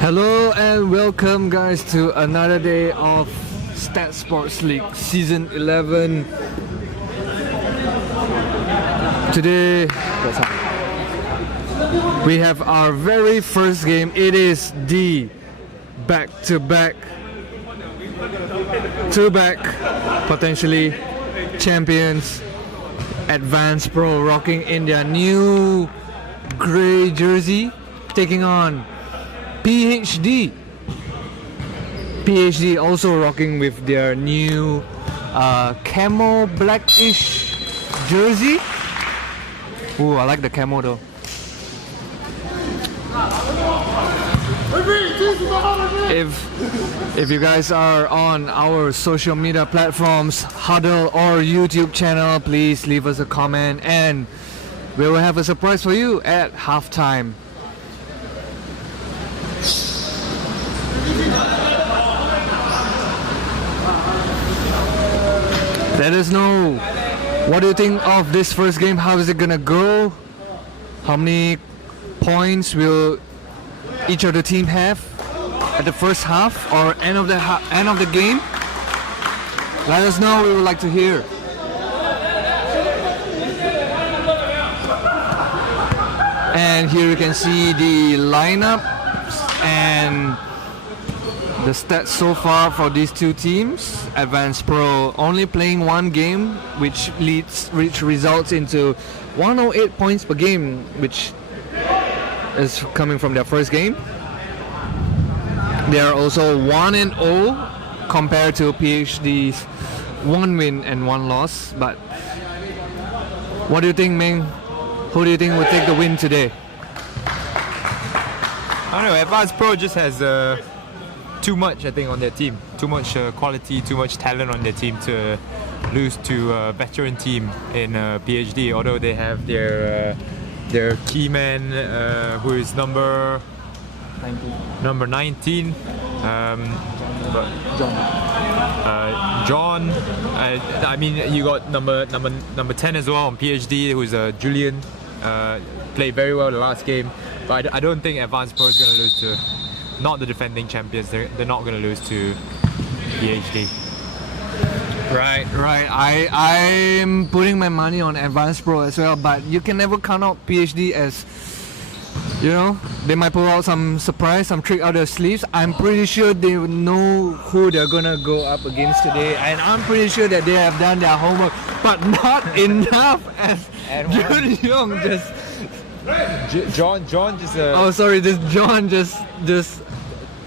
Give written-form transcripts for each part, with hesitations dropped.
Hello and welcome guys to another day of Statsports League Season 11. Today we have our very first game. It is the back-to-back, potentially champions Advanced Pro rocking in their new grey jersey, taking on PhD. PhD also rocking with their new camo blackish jersey. Ooh, I like the camo though. If you guys are on our social media platforms, Huddle or YouTube channel, please leave us a comment and we will have a surprise for you at halftime. Let us know, what do you think of this first game? How is it gonna go? How many points will each of the team have at the first half or end of the game? Let us know, we would like to hear. And here you can see the lineup and the stats so far for these two teams. Advanced Pro only playing one game, which results into 108 points per game, which is coming from their first game. They are also 1-0 compared to PhD's 1 win and 1 loss. But what do you think, Meng? Who do you think will take the win today? I don't know, Advanced Pro just has too much, I think, on their team. Too much quality, too much talent on their team to lose to a veteran team in PhD. Although they have their key man, who is number 19. John. I mean, you got number 10 as well on PhD, who's Julian. Played very well the last game, but I don't think Advanced Pro is going to lose to, not the defending champions. They're not going to lose to PhD. Right. I'm putting my money on Advanced Pro as well, but you can never count out PhD as, you know, they might pull out some surprise, some trick out their sleeves. I'm pretty sure they know who they're gonna go up against today, and I'm pretty sure that they have done their homework, but not enough as Jun Young just... John just... oh, sorry, this John just...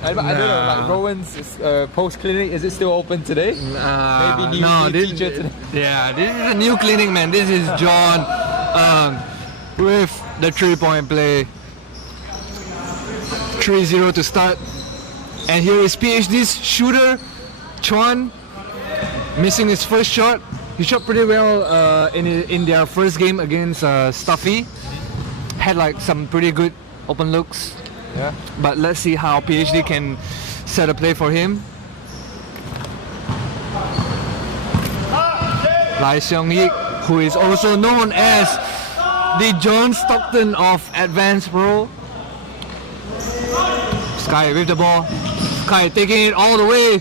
I don't know, like Rowan's post-clinic, is it still open today? Maybe new teacher today? Yeah, this is a new clinic, man. This is John with the 3-point play. 3-0 to start. And here is PhD's shooter, Chuan, missing his first shot. He shot pretty well in their first game against Stuffy. Had like some pretty good open looks. Yeah. But let's see how PhD can set a play for him. Lai Seong-yik, who is also known as the John Stockton of Advanced Pro. Sky with the ball. Sky taking it all the way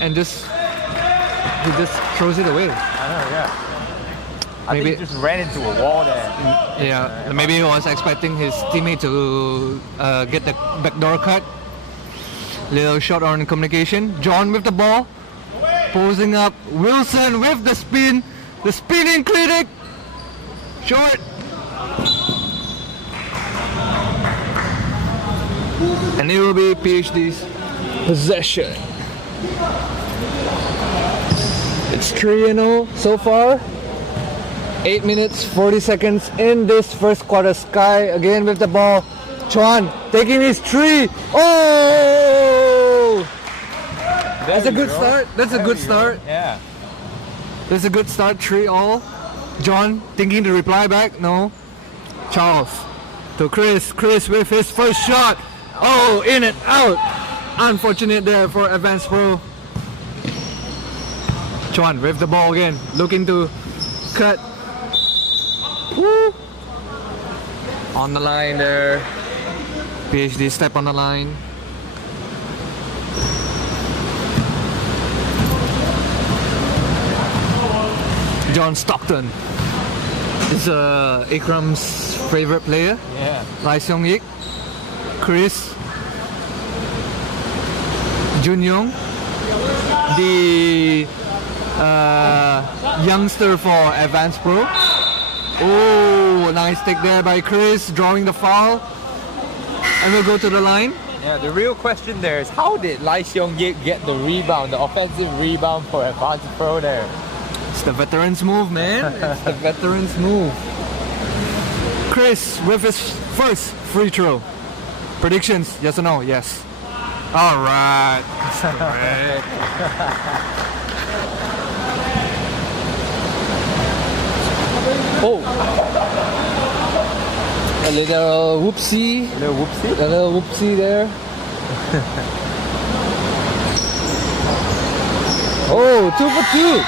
and he just throws it away. I know, yeah. Maybe he just ran into a wall there. Yeah, maybe he was expecting his teammate to get the backdoor cut. Little short on communication. John with the ball, posing up. Wilson with the spin, the spinning clinic. Short. And it will be PhD's possession. It's 3-0 so far. 8 minutes 40 seconds in this first quarter. Sky again with the ball. Chuan taking his 3. Oh! That's a good start. That's a good start. Yeah. That's a good start. 3-all. John thinking to reply back. No. Charles to Chris. Chris with his first shot. Oh, in and out. Unfortunate there for Advanced Pro. Chuan with the ball again. Looking to cut. Woo. On the line there. PhD step on the line. John Stockton is Ikram's favorite player. Yeah. Lai Seong Yik, Chris, Jun Yong, the youngster for Advanced Pro. Oh, nice take there by Chris, drawing the foul. And we'll go to the line. Yeah, the real question there is how did Lai Seong Yik get the rebound, the offensive rebound for Advanced Pro there? It's the veterans move, man. It's the veterans move. Chris with his first free throw. Predictions, yes or no? Yes. All right. Oh. A little whoopsie. A little whoopsie? A little whoopsie there. Oh, 2 for 2.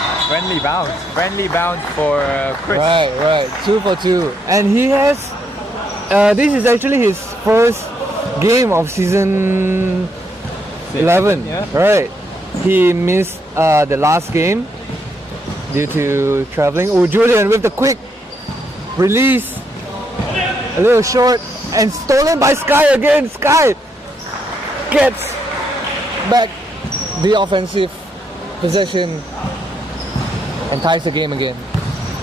Friendly bounce for Chris. Right, 2 for 2. And he has, this is actually his first game of season 11. Yeah. Right. He missed the last game due to traveling. Oh, Julian with the quick release. A little short and stolen by Sky again. Sky gets back the offensive possession and ties the game again.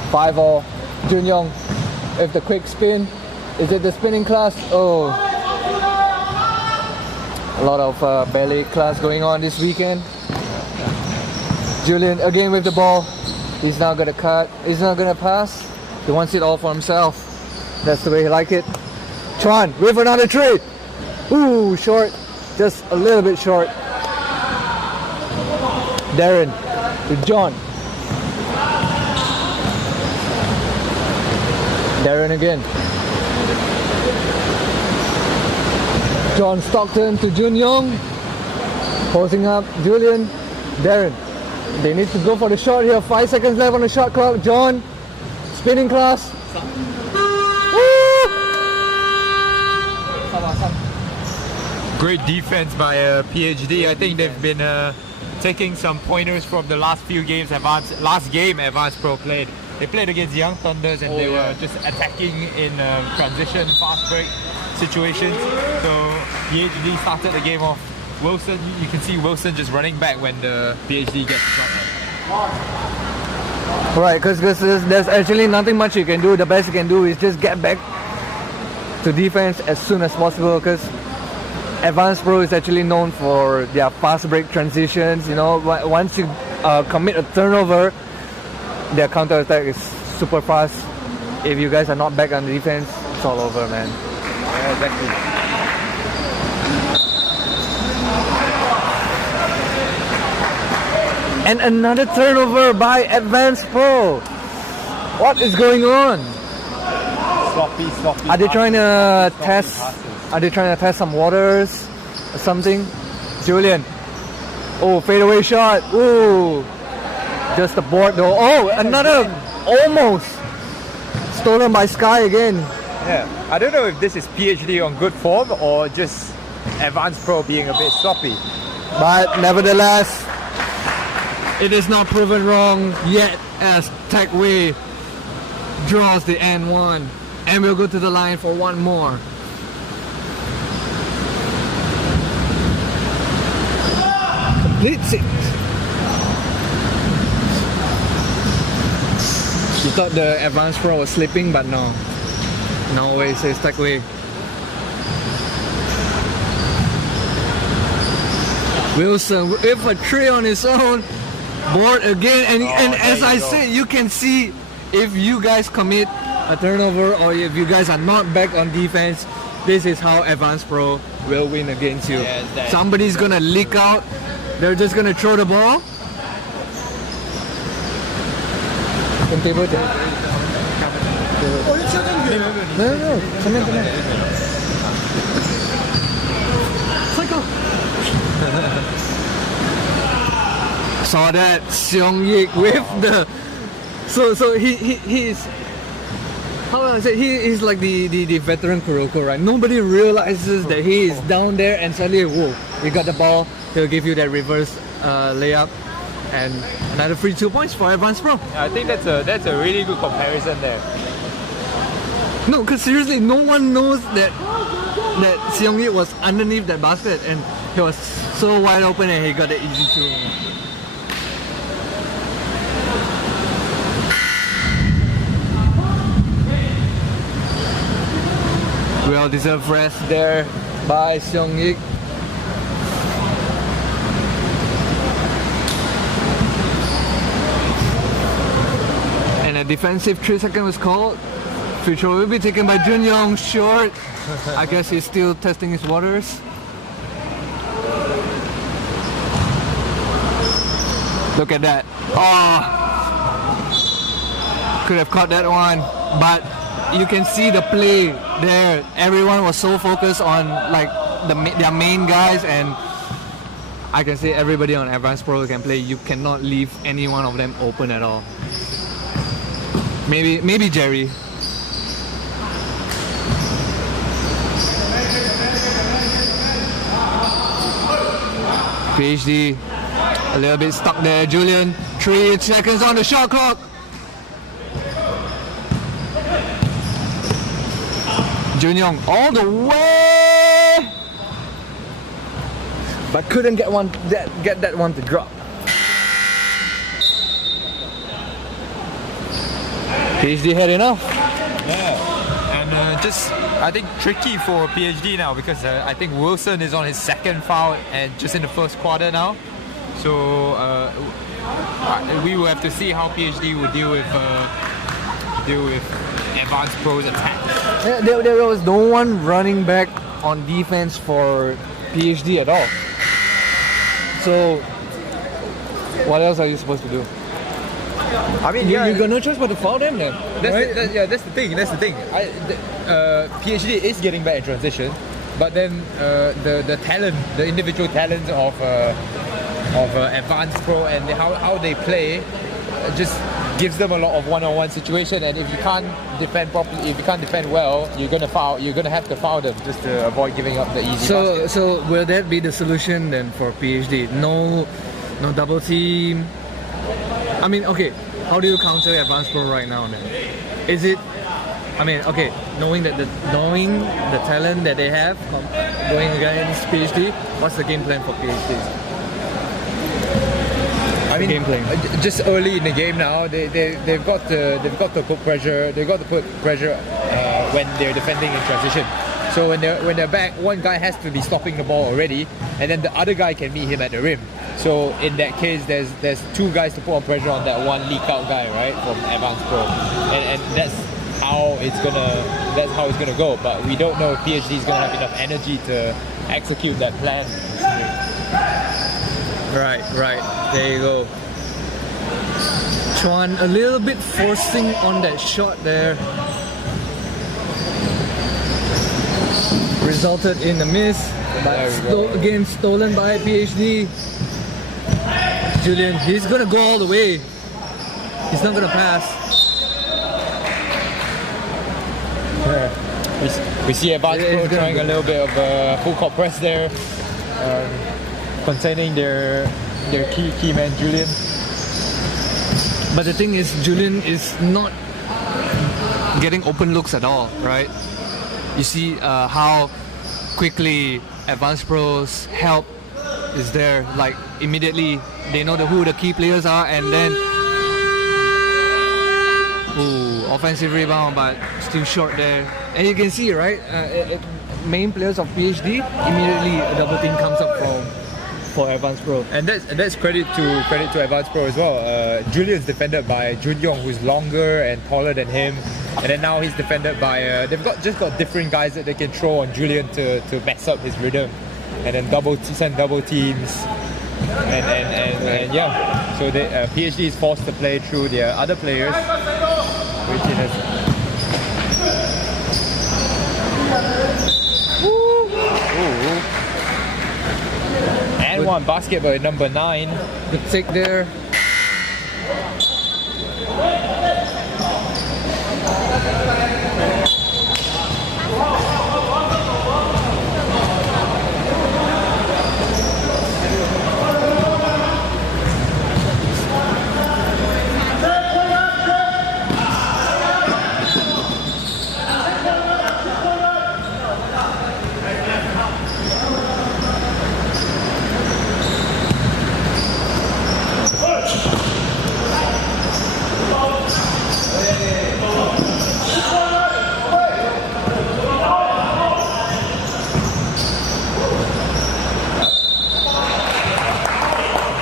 5-all. Jun Yong with the quick spin. Is it the spinning class? Oh. A lot of ballet class going on this weekend. Julian again with the ball. He's not gonna cut. He's not gonna pass. He wants it all for himself. That's the way he likes it. Chuan with another three. Ooh, short. Just a little bit short. Darren to John. Darren again. John Stockton to Jun Yong. Posing up. Julian. Darren. They need to go for the shot here. 5 seconds left on the shot clock. John. Spinning class. Great defense by PhD. I think they've been taking some pointers from the last few games. Last game Advanced Pro played. They played against Young Thunders and they were just attacking in transition, fast break situations. So PhD started the game off. Wilson, you can see Wilson just running back when the PhD gets the shot. Right, because there's actually nothing much you can do. The best you can do is just get back to defense as soon as possible, because Advanced Pro is actually known for their fast break transitions. You know, once you commit a turnover, their counter attack is super fast. If you guys are not back on the defense, it's all over, man. Yeah, exactly. And another turnover by Advanced Pro. What is going on? Sloppy. Are they trying to test? Are they trying to test some waters or something? Julian. Oh, fadeaway shot. Ooh. Just the board though. Oh, another almost stolen by Sky again. Yeah. I don't know if this is PhD on good form or just Advanced Pro being a bit sloppy. But nevertheless, it is not proven wrong yet as Techway draws the N1. And we'll go to the line for one more. Complete 6. You thought the Advanced Pro was slipping, but no. No way, says Techway. Wilson with a three on his own. Board again, and as I said, you can see if you guys commit a turnover or if you guys are not back on defense, this is how Advanced Pro will win against you. Yeah, somebody's gonna leak out, they're just gonna throw the ball. No. Come in. Saw that Seong Yik with the so he's how do I say, he is like the veteran Kuroko, right? Nobody realizes that he is down there and suddenly, whoa, you got the ball, he'll give you that reverse layup and another free 2 points for Advanced Pro. I think that's a really good comparison there. No, because seriously, no one knows that Seong-Yi was underneath that basket and he was so wide open and he got the easy 2. Well-deserved rest there by Seong-Yi. And a defensive 3-second was called. Free throw will be taken by Junyoung, short. I guess he's still testing his waters. Look at that. Oh! Could have caught that one, but you can see the play there. Everyone was so focused on like their main guys, and I can say everybody on Advanced Pro can play. You cannot leave any one of them open at all. Maybe Jerry. PhD a little bit stuck there. Julian, 3 seconds on the shot clock. Junyoung all the way, but couldn't get that one to drop. PhD had enough. Yeah, and just I think tricky for PhD now because I think Wilson is on his second foul and just in the first quarter now. So we will have to see how PhD will deal with Advanced Pro's attack. Yeah, there was no one running back on defense for PhD at all. So what else are you supposed to do? I mean, you got no choice but to foul them then. That's the thing. PhD is getting back in transition, but then the talent, the individual talents of Advanced Pro and how they play just gives them a lot of one-on-one situation. And if you can't defend properly, if you can't defend well, you're gonna have to foul them just to avoid giving up the easy basket. So will that be the solution then for PhD? No double team. I mean, okay, how do you counter Advanced Pro right now then? Is it, I mean, okay, knowing the talent that they have going against PhD, what's the game plan for PhD? I mean, just early in the game now, they've got to put pressure. They've got to put pressure when they're defending in transition. So when they're back, one guy has to be stopping the ball already, and then the other guy can meet him at the rim. So in that case, there's 2 guys to put on pressure on that one leak out guy, right, from Advanced Pro, and that's how it's gonna go. But we don't know if PhD is gonna have enough energy to execute that plan. Right. There you go. Chuan a little bit forcing on that shot there. Resulted in a miss, but again stolen by PhD. Julian, he's gonna go all the way. He's not gonna pass. We see Advanced Pro trying a little bit of full court press there, containing their key man Julian. But the thing is, Julian is not getting open looks at all, right? You see how quickly Advanced Pro's help is there. Like immediately they know who the key players are, and then offensive rebound, but still short there. And you can see, right, main players of PhD, immediately a double team comes up for Advanced Pro. And that's credit to Advanced Pro as well. Julian's defended by Junyoung, who's longer and taller than him, and then now he's defended by they've got different guys that they can throw on Julian to mess up his rhythm, and then send double teams, and yeah. So PhD is forced to play through their other players, which is. And one basket by number 9. Good take there.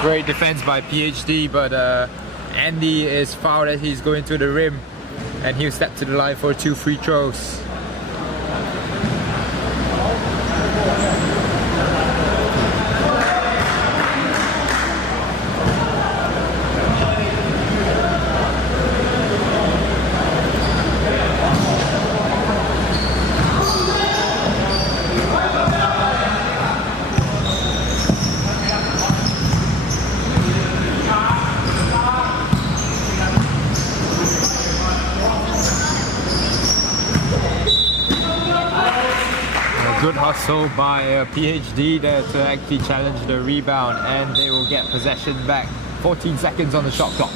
Great defense by PhD, but Andy is fouled as he's going to the rim, and he'll step to the line for 2 free throws. Good hustle by PhD there to actually challenge the rebound, and they will get possession back. 14 seconds on the shot clock.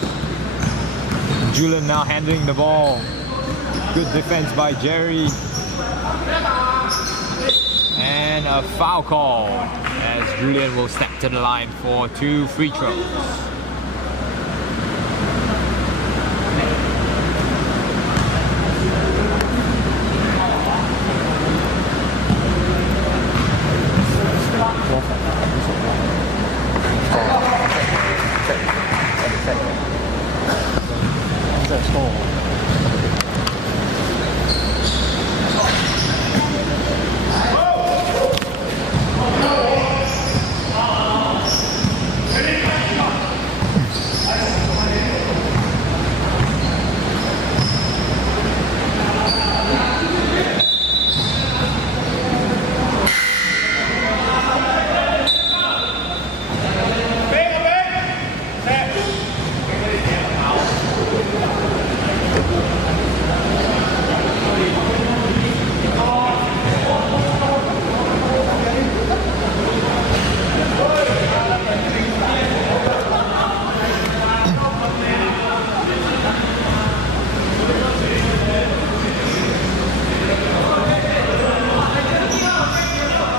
Julian now handling the ball. Good defense by Jerry. And a foul call as Julian will step to the line for 2 free throws.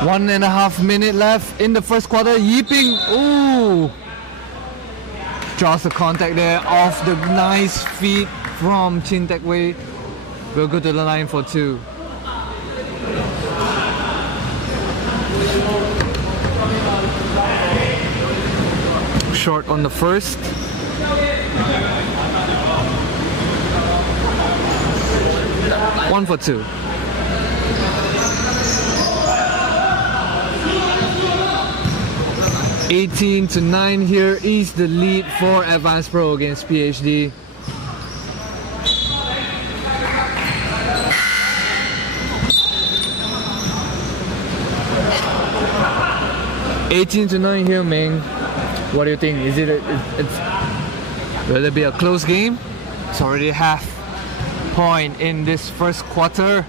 One and a half minute left in the first quarter. Yiping, ooh, draws the contact there off the nice feet from Chin Taek Wei. We'll go to the line for 2. Short on the first. One for 2. 18-9 here is the lead for Advanced Pro against PhD. (18-9) here, Ming. What do you think? Is it? Will it be a close game? It's already half point in this first quarter.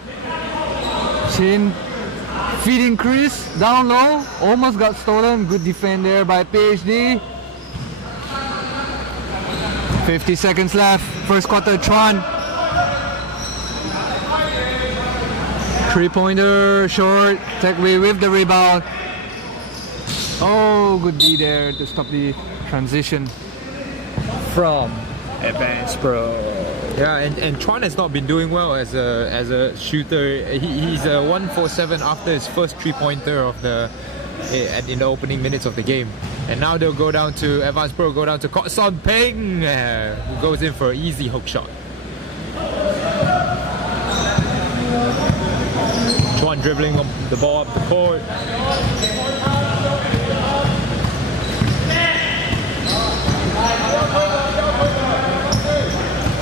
Chin feeding Chris down low, almost got stolen. Good defend there by PhD. 50 seconds left. First quarter, Tron. 3-pointer, short. Taek Wei with the rebound. Oh, good D there to stop the transition from Advanced Pro. Yeah, and Tron has not been doing well as a shooter. He's 1 for 7 after his first 3-pointer of in the opening minutes of the game. And now they'll go down to Advanced Pro, go down to Kok Son Peng, who goes in for an easy hook shot. Tron dribbling the ball up the court.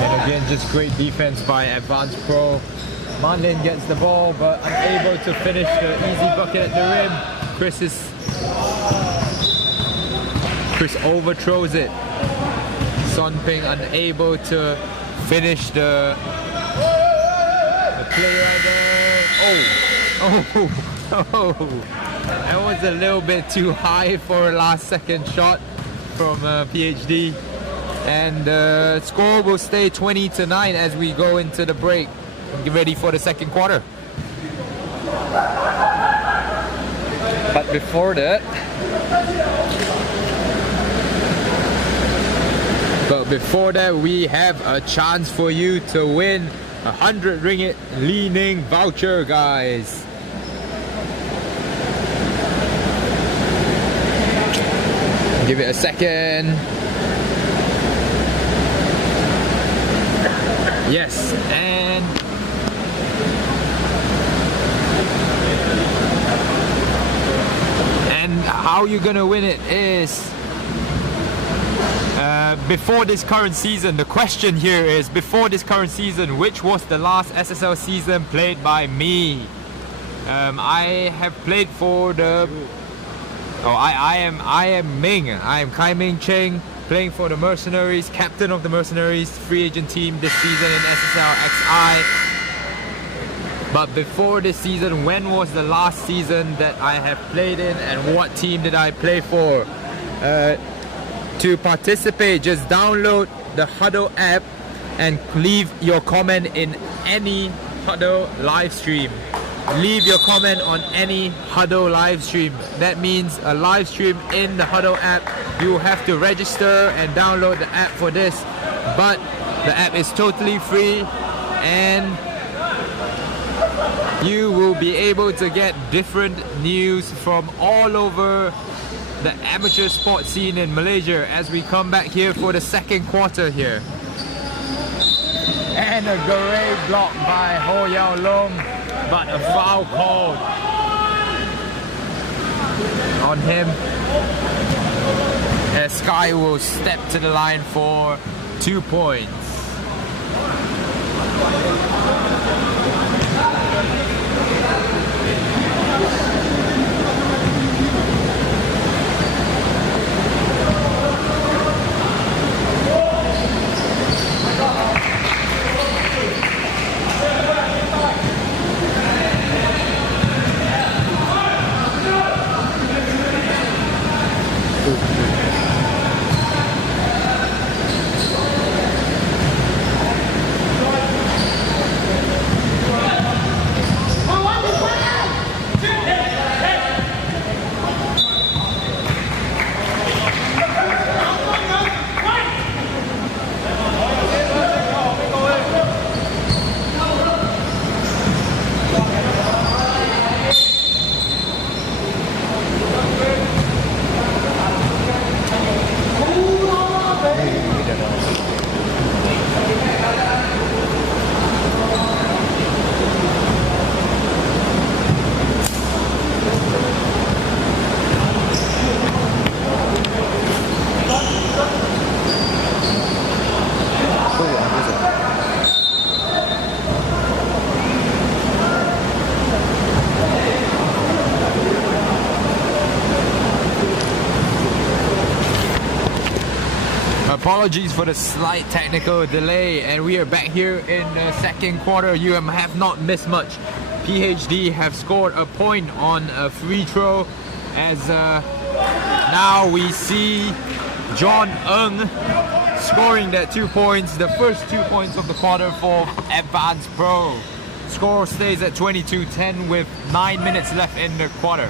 And again, just great defense by Advanced Pro. Manlin gets the ball but unable to finish the easy bucket at the rim. Chris overthrows it. Son Ping unable to finish the play right there. Oh, that was a little bit too high for a last second shot from PhD. And the score will stay 20-9 as we go into the break and get ready for the second quarter. But before that, we have a chance for you to win 100 ringgit Li Ning voucher, guys. Give it a second. Yes, and how you're gonna win it is before this current season. The question here is, before this current season, which was the last SSL season played by me? I have played for the I am Ming. I am Kai Ming Cheng, playing for the Mercenaries, captain of the Mercenaries free agent team this season in SSL XI. But before this season, when was the last season that I have played in, and what team did I play for? To participate, just download the Huddle app and leave your comment in any Huddle live stream. Leave your comment on any Huddle live stream. That means a live stream in the Huddle app. You have to register and download the app for this, but the app is totally free, and you will be able to get different news from all over the amateur sports scene in Malaysia as we come back here for the second quarter here. And a great block by Ho Yao Long, but a foul called on him as Sky will step to the line for 2 points. Apologies for the slight technical delay, and we are back here in the second quarter. You have not missed much. PhD have scored a point on a free throw, as now we see John Ng scoring that 2 points, the first 2 points of the quarter for Advanced Pro. Score stays at 22-10 with 9 minutes left in the quarter.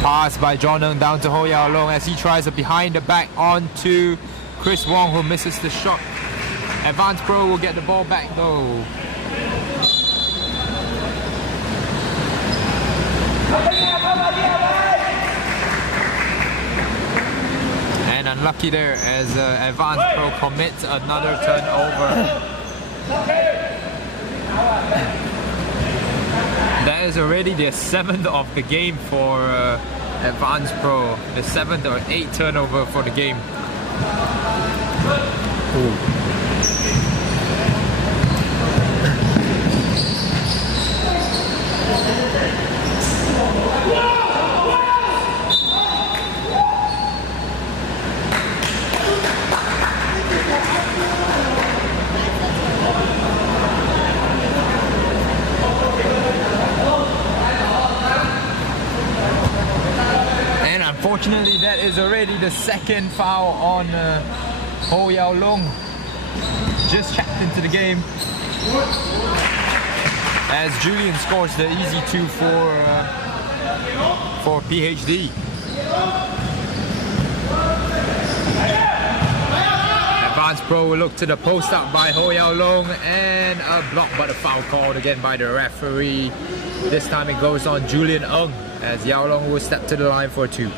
Pass by John Ng down to Ho Yao Long as he tries a behind the back on to Chris Wong, who misses the shot. Advanced Pro will get the ball back though. And unlucky there as Advanced Pro commits another turnover. That is already the 7th of the game for Advanced Pro. The 7th or 8th turnover for the game. Unfortunately, that is already the second foul on Ho Yao Long. Just checked into the game. As Julian scores the easy 2 for PhD. Advanced Pro will look to the post up by Ho Yao Long and a block, but a foul called again by the referee. This time it goes on Julian Ng as Yao Long will step to the line for 2.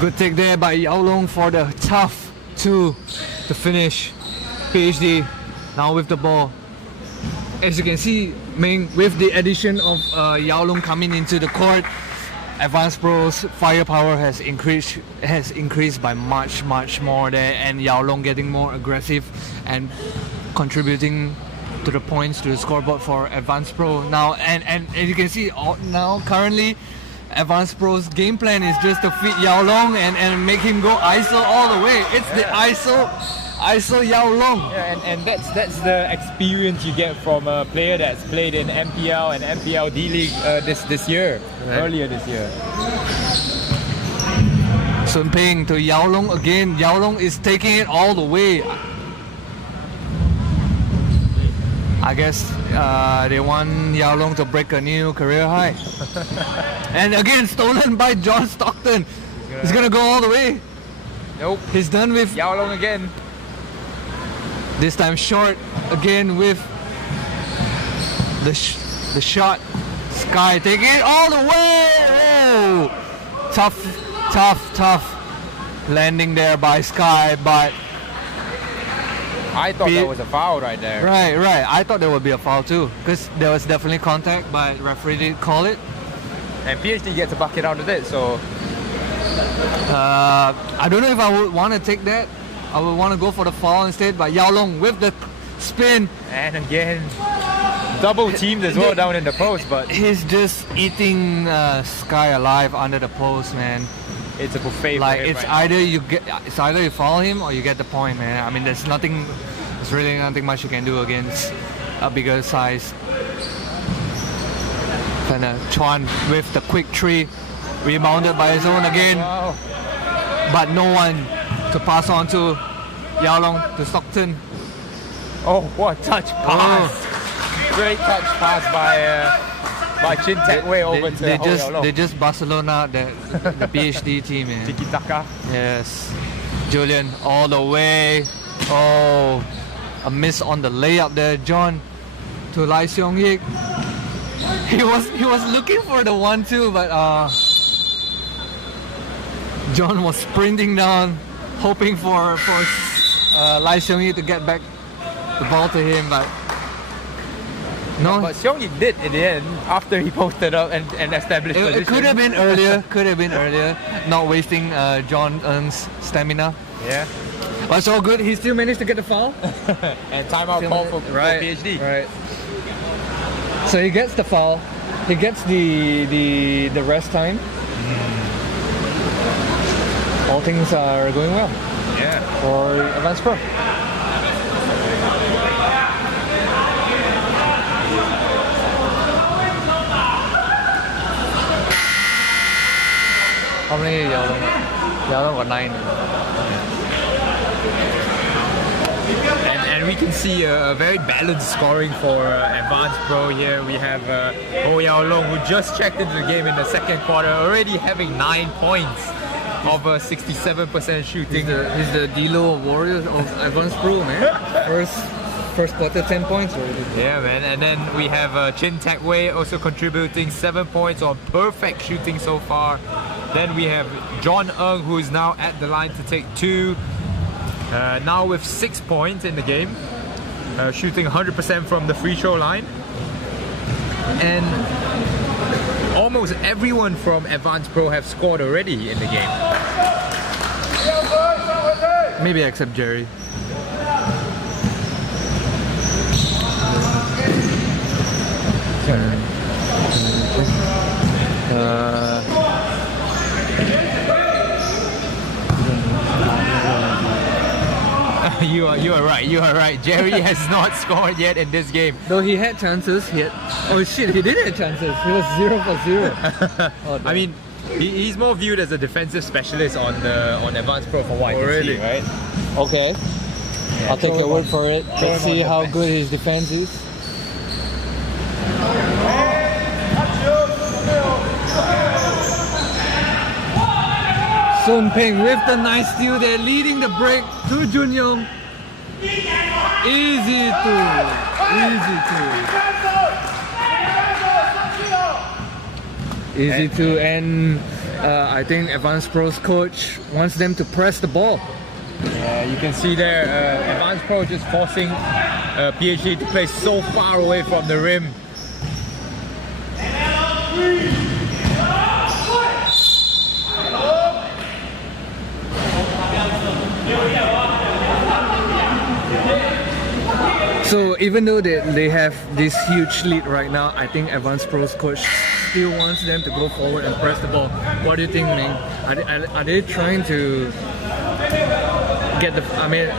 Good take there by Yao Long for the tough 2 to finish. PhD now with the ball. As you can see, Ming, with the addition of Yao Long coming into the court, Advanced Pro's firepower has increased by much more there, and Yao Long getting more aggressive and contributing to the points to the scoreboard for Advanced Pro now. And as you can see now, currently Advanced Pro's game plan is just to feed Yao Long and make him go ISO all the way. It's the ISO Yao Long. Yeah, and that's the experience you get from a player that's played in MPL and MPL D-League this year, earlier this year. Sun Ping to Yao Long again. Yao Long is taking it all the way. I guess they want Yao Long to break a new career high. And again, stolen by John Stockton. He's gonna go all the way. Nope. He's done with Yao Long again. This time short again with the shot. Sky taking it all the way. Oh, tough landing there by Sky, but I thought that was a foul right there. Right. I thought there would be a foul too, because there was definitely contact, but referee didn't call it. And PhD gets a bucket out of it, so I don't know if I would want to take that. I would want to go for the foul instead, but Yao Long with the spin. And again, double teamed as well down in the post, but he's just eating Sky alive under the post, man. It's a buffet. Like it's either you foul him or you get the point, man. I mean, there's really nothing much you can do against a bigger size. And Chuan with the quick 3, rebounded by his own again, wow. But no one to pass on to. Yao Long to Stockton. Oh, what touch pass! Great touch pass by Chin Tek Wei over to Yao Long. They just Barcelona, the PhD team, man. Tiki Taka. Yes. Julian all the way. Oh, a miss on the layup there. John to Lai Seong Yik. He was looking for the 1-2, but John was sprinting down, hoping for Lai Seong Yik to get back the ball to him, but no. But Seong Yik did in the end after he posted up and established position. It could have been earlier. Not wasting John Eung's stamina. Yeah. But it's all good. He still managed to get the foul. And timeout call for PhD. Right. So he gets the foul. He gets the rest time. All things are going well. Yeah. For Advanced Pro. How many Yao Long? Yao Long got 9. And we can see a very balanced scoring for Advanced Pro here. We have Ho Yao Long, who just checked into the game in the second quarter, already having 9 points. of 67% shooting. He's the Dilo of Warriors of Advanced Pro, man. First quarter 10 points already. Yeah, man. And then we have Chin Tak Wei also contributing 7 points on perfect shooting so far. Then we have John Ng, who is now at the line to take 2. Now with 6 points in the game, shooting 100% from the free throw line. And almost everyone from Advanced Pro have scored already in the game. Maybe except Jerry. You are right. Jerry has not scored yet in this game. Though he had chances, oh shit, he did have chances. He was 0 for 0. Oh, I mean, he's more viewed as a defensive specialist on Advanced Pro for what I can see, right? Okay. Yeah, I'll take your word for it. Let's see how good his defense is. Sun Peng with the nice steal there, leading the break to Jun Yong. Easy two, and I think Advanced Pro's coach wants them to press the ball. Yeah, you can see there, Advanced Pro just forcing PhD to play so far away from the rim. So even though they have this huge lead right now, I think Advanced Pro's coach still wants them to go forward and press the ball. What do you think, Ming? Are they trying to get the? I mean,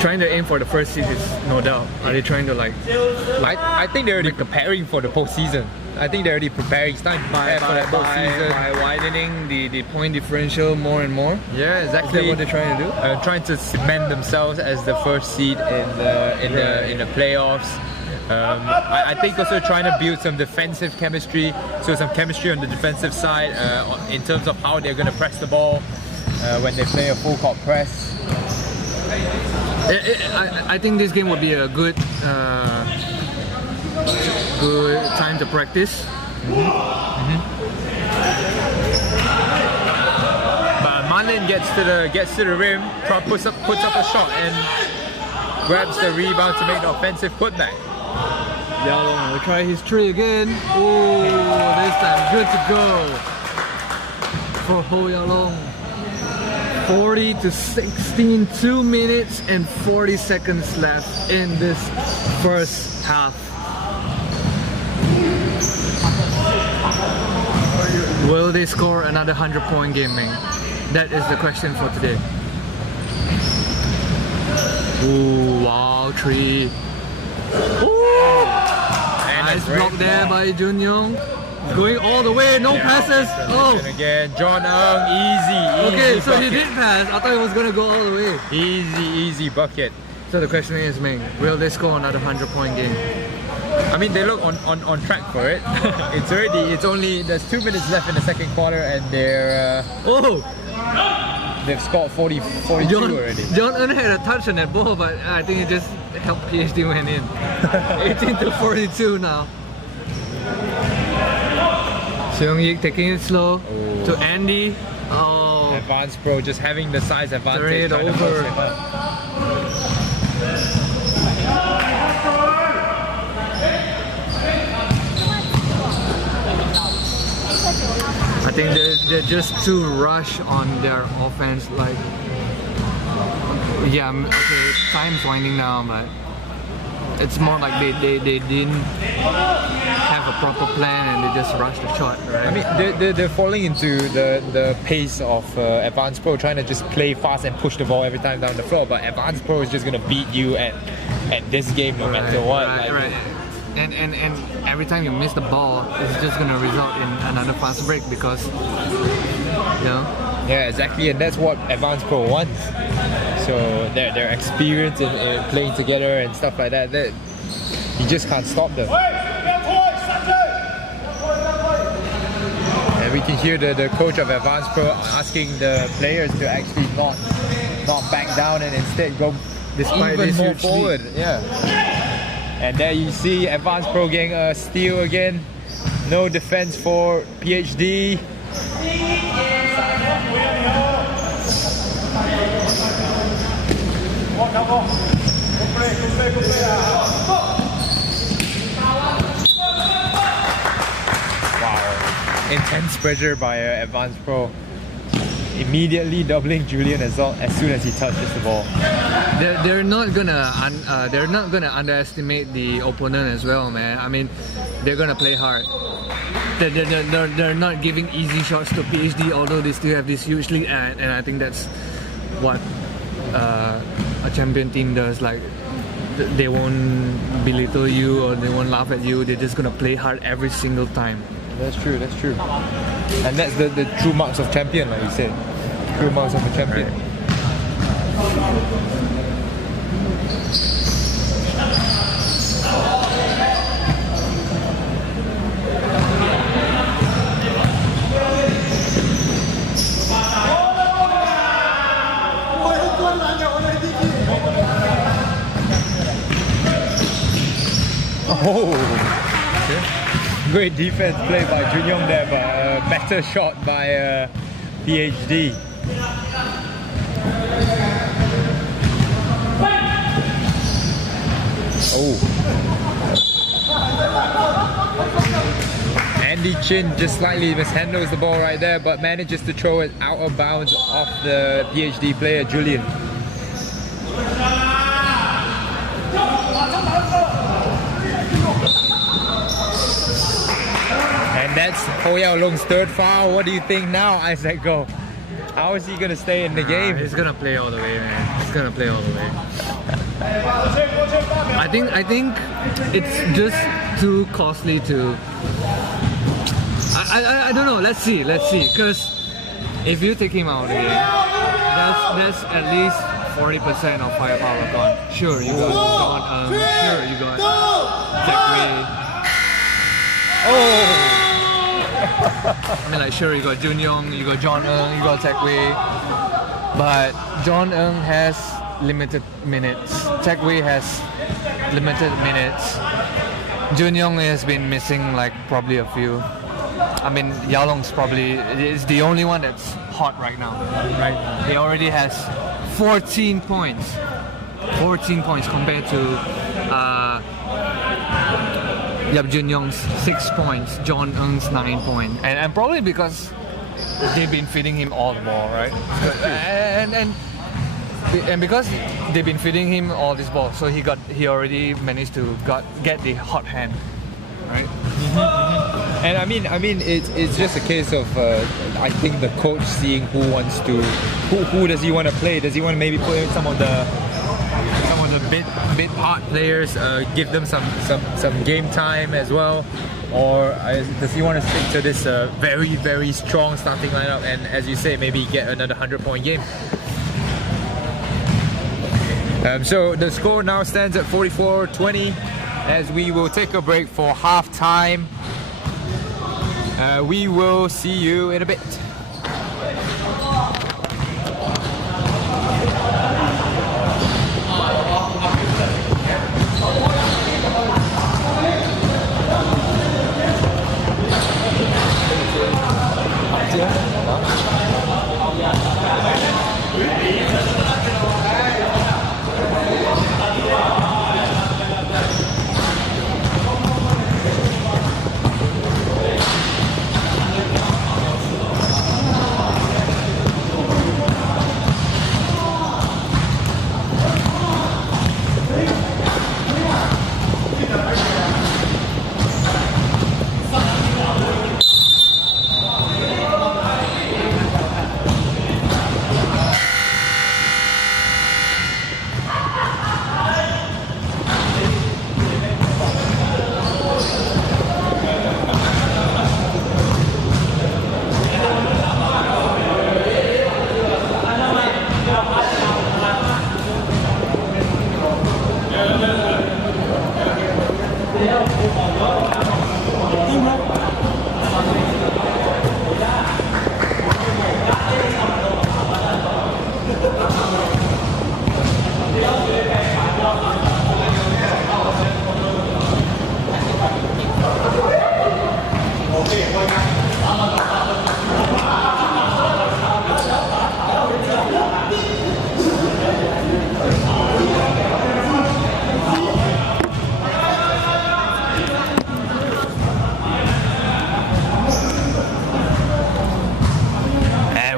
trying to aim for the first seed is no doubt. Are they trying to like? I think they're already preparing for the postseason. I think they're already preparing. It's time to prepare for the postseason by widening the point differential more and more. Yeah, exactly. Is that what they're trying to do? Trying to cement themselves as the first seed in the playoffs. I think also trying to build some defensive chemistry, so some chemistry on the defensive side in terms of how they're going to press the ball when they play a full court press. I think this game would be a good time to practice. But Marlin gets to the rim, puts up a shot and grabs the rebound to make the offensive putback. Yalong will try his three again. Oh, this time good to go for Ho Yalong. 40-16, 2 minutes and 40 seconds left in this first half. Will they score another 100-point game, Ming? That is the question for today. Ooh, wow, 3. Ooh! Nice block there by Jun Yong. Going all the way, no passes. Oh! Again, John Ng, easy. Okay, so he did pass. I thought he was gonna go all the way. Easy bucket. So the question is, Ming, will they score another 100-point game? I mean, they look on track for it. There's 2 minutes left in the second quarter and they've scored 42 already. John Ng had a touch on that ball, but I think it just helped PhD went in. 18-42 now. Seung Yik taking it slow to Andy. Oh. Advanced Pro just having the size advantage. Turn it over. I think they're just too rushed on their offense. Like, yeah, okay, time's winding down, but it's more like they didn't have a proper plan and they just rushed the shot, right? I mean, they're falling into the pace of Advanced Pro, trying to just play fast and push the ball every time down the floor. But Advanced Pro is just gonna beat you at this game no matter what. Right. And every time you miss the ball, it's just gonna result in another fast break because, you know. Yeah, exactly, and that's what Advanced Pro wants. So their experience in playing together and stuff like that, you just can't stop them. And And we can hear the coach of Advanced Pro asking the players to actually not back down and instead go Despite even this more huge forward. Yeah. And there you see Advanced Pro getting a steal again. No defense for PhD. Wow. Intense pressure by Advanced Pro. Immediately doubling Julian as soon as he touches the ball. They're not gonna underestimate the opponent as well, man. I mean, they're gonna play hard. They're not giving easy shots to PhD, although they still have this huge lead, and I think that's what a champion team does. Like, they won't belittle you or they won't laugh at you. They're just gonna play hard every single time. That's true, that's true. And that's the true marks of champion, like you said. True marks of a champion. Right. Oh! Great defense played by Junyong there, but a better shot by PhD. Oh! Andy Chin just slightly mishandles the ball right there, but manages to throw it out of bounds off the PhD player, Julian. And that's Ho Yao Long's third foul. What do you think now, Isaac Go? How is he gonna stay in the game? He's gonna play all the way, man. He's gonna play all the way. I think it's just too costly to. I don't know. Let's see. Because if you take him out of the game, that's at least 40% of firepower gone. Sure, you got John. Sure, you got Jack Wei. Oh! I mean, like, sure, you got Jun Yong, you got John Ng, you got Jack Wei, but John Ng has limited minutes. Jack Wei has limited minutes. Jun Yong has been missing like probably a few. I mean, Yao Long's probably is the only one that's hot right now. Right? He already has 14 points. 14 points compared to Jun Yong's 6 points, John Ng's 9 points, and probably because they've been feeding him all the ball, right? And because they've been feeding him all this ball, so he already managed to get the hot hand, right? Mm-hmm. And I mean, it's just a case of I think the coach seeing who does he want to play? Does he want to maybe put in some of the bit part players, give them some game time as well, or does he want to stick to this very, very strong starting lineup and, as you say, maybe get another 100-point game? So the score now stands at 44-20 as we will take a break for half time. We will see you in a bit.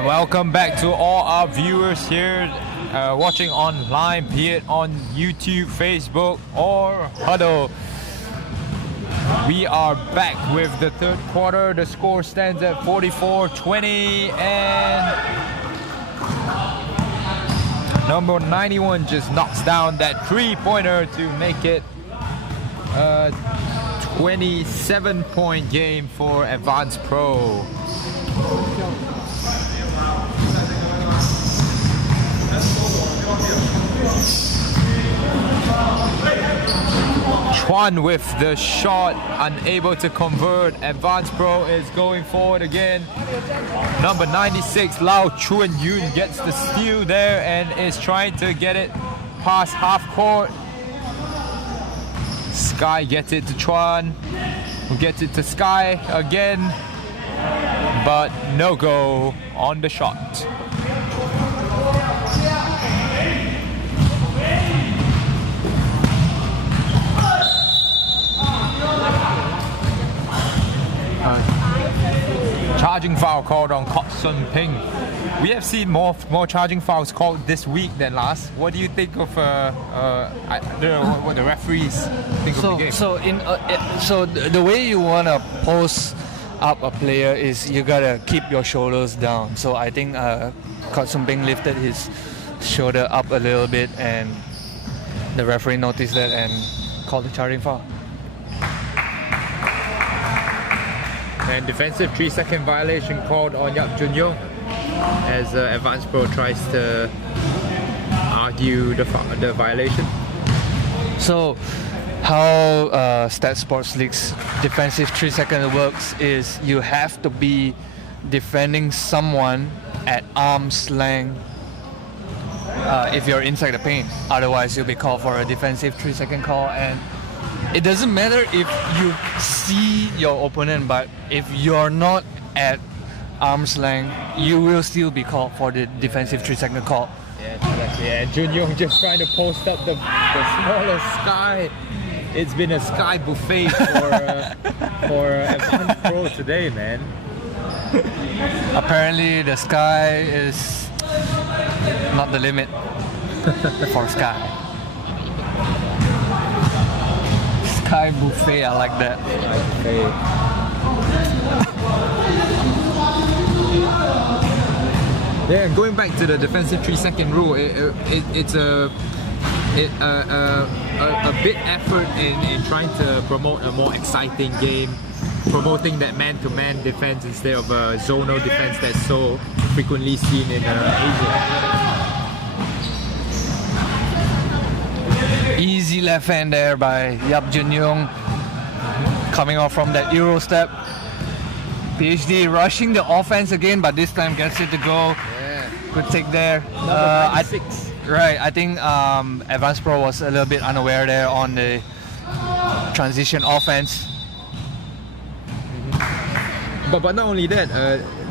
Welcome back to all our viewers here watching online, be it on YouTube, Facebook, or Huddle. We are back with the third quarter. The score stands at 44-20, and number 91 just knocks down that three-pointer to make it a 27-point game for Advanced Pro. Chuan with the shot, unable to convert. Advanced Pro is going forward again. Number 96, Lau Chuan Yun gets the steal there and is trying to get it past half court. Sky gets it to Chuan, who gets it to Sky again, but no go on the shot. Charging foul called on Kot Sun Ping. We have seen more charging fouls called this week than last. What do you think of I don't know what the referees think of the game? So the way you wanna post up a player is you gotta keep your shoulders down. So I think Kot Sun Ping lifted his shoulder up a little bit, and the referee noticed that and called the charging foul. And defensive 3-second violation called on Yap Jun Yong as Advanced Pro tries to argue the violation. So how Statsports League's defensive 3-second works is you have to be defending someone at arm's length if you're inside the paint. Otherwise you'll be called for a defensive 3-second call, and it doesn't matter if you see your opponent, but if you're not at arm's length, you will still be called for the defensive 3-second call. Yeah, Jun Yong just trying to post up the smaller Sky. It's been a Sky buffet for Advanced Pro today, man. Apparently the Sky is not the limit for Sky. Sky buffet, I like that. Yeah, going back to the defensive 3-second rule, it's a bit effort in trying to promote a more exciting game, promoting that man-to-man defense instead of a zonal defense that's so frequently seen in Asia. Easy left hand there by Yap Jun Yong, coming off from that Euro step. PhD rushing the offense again, but this time gets it to go. Yeah. Good take there. I think Advanced Pro was a little bit unaware there on the transition offense. But not only that,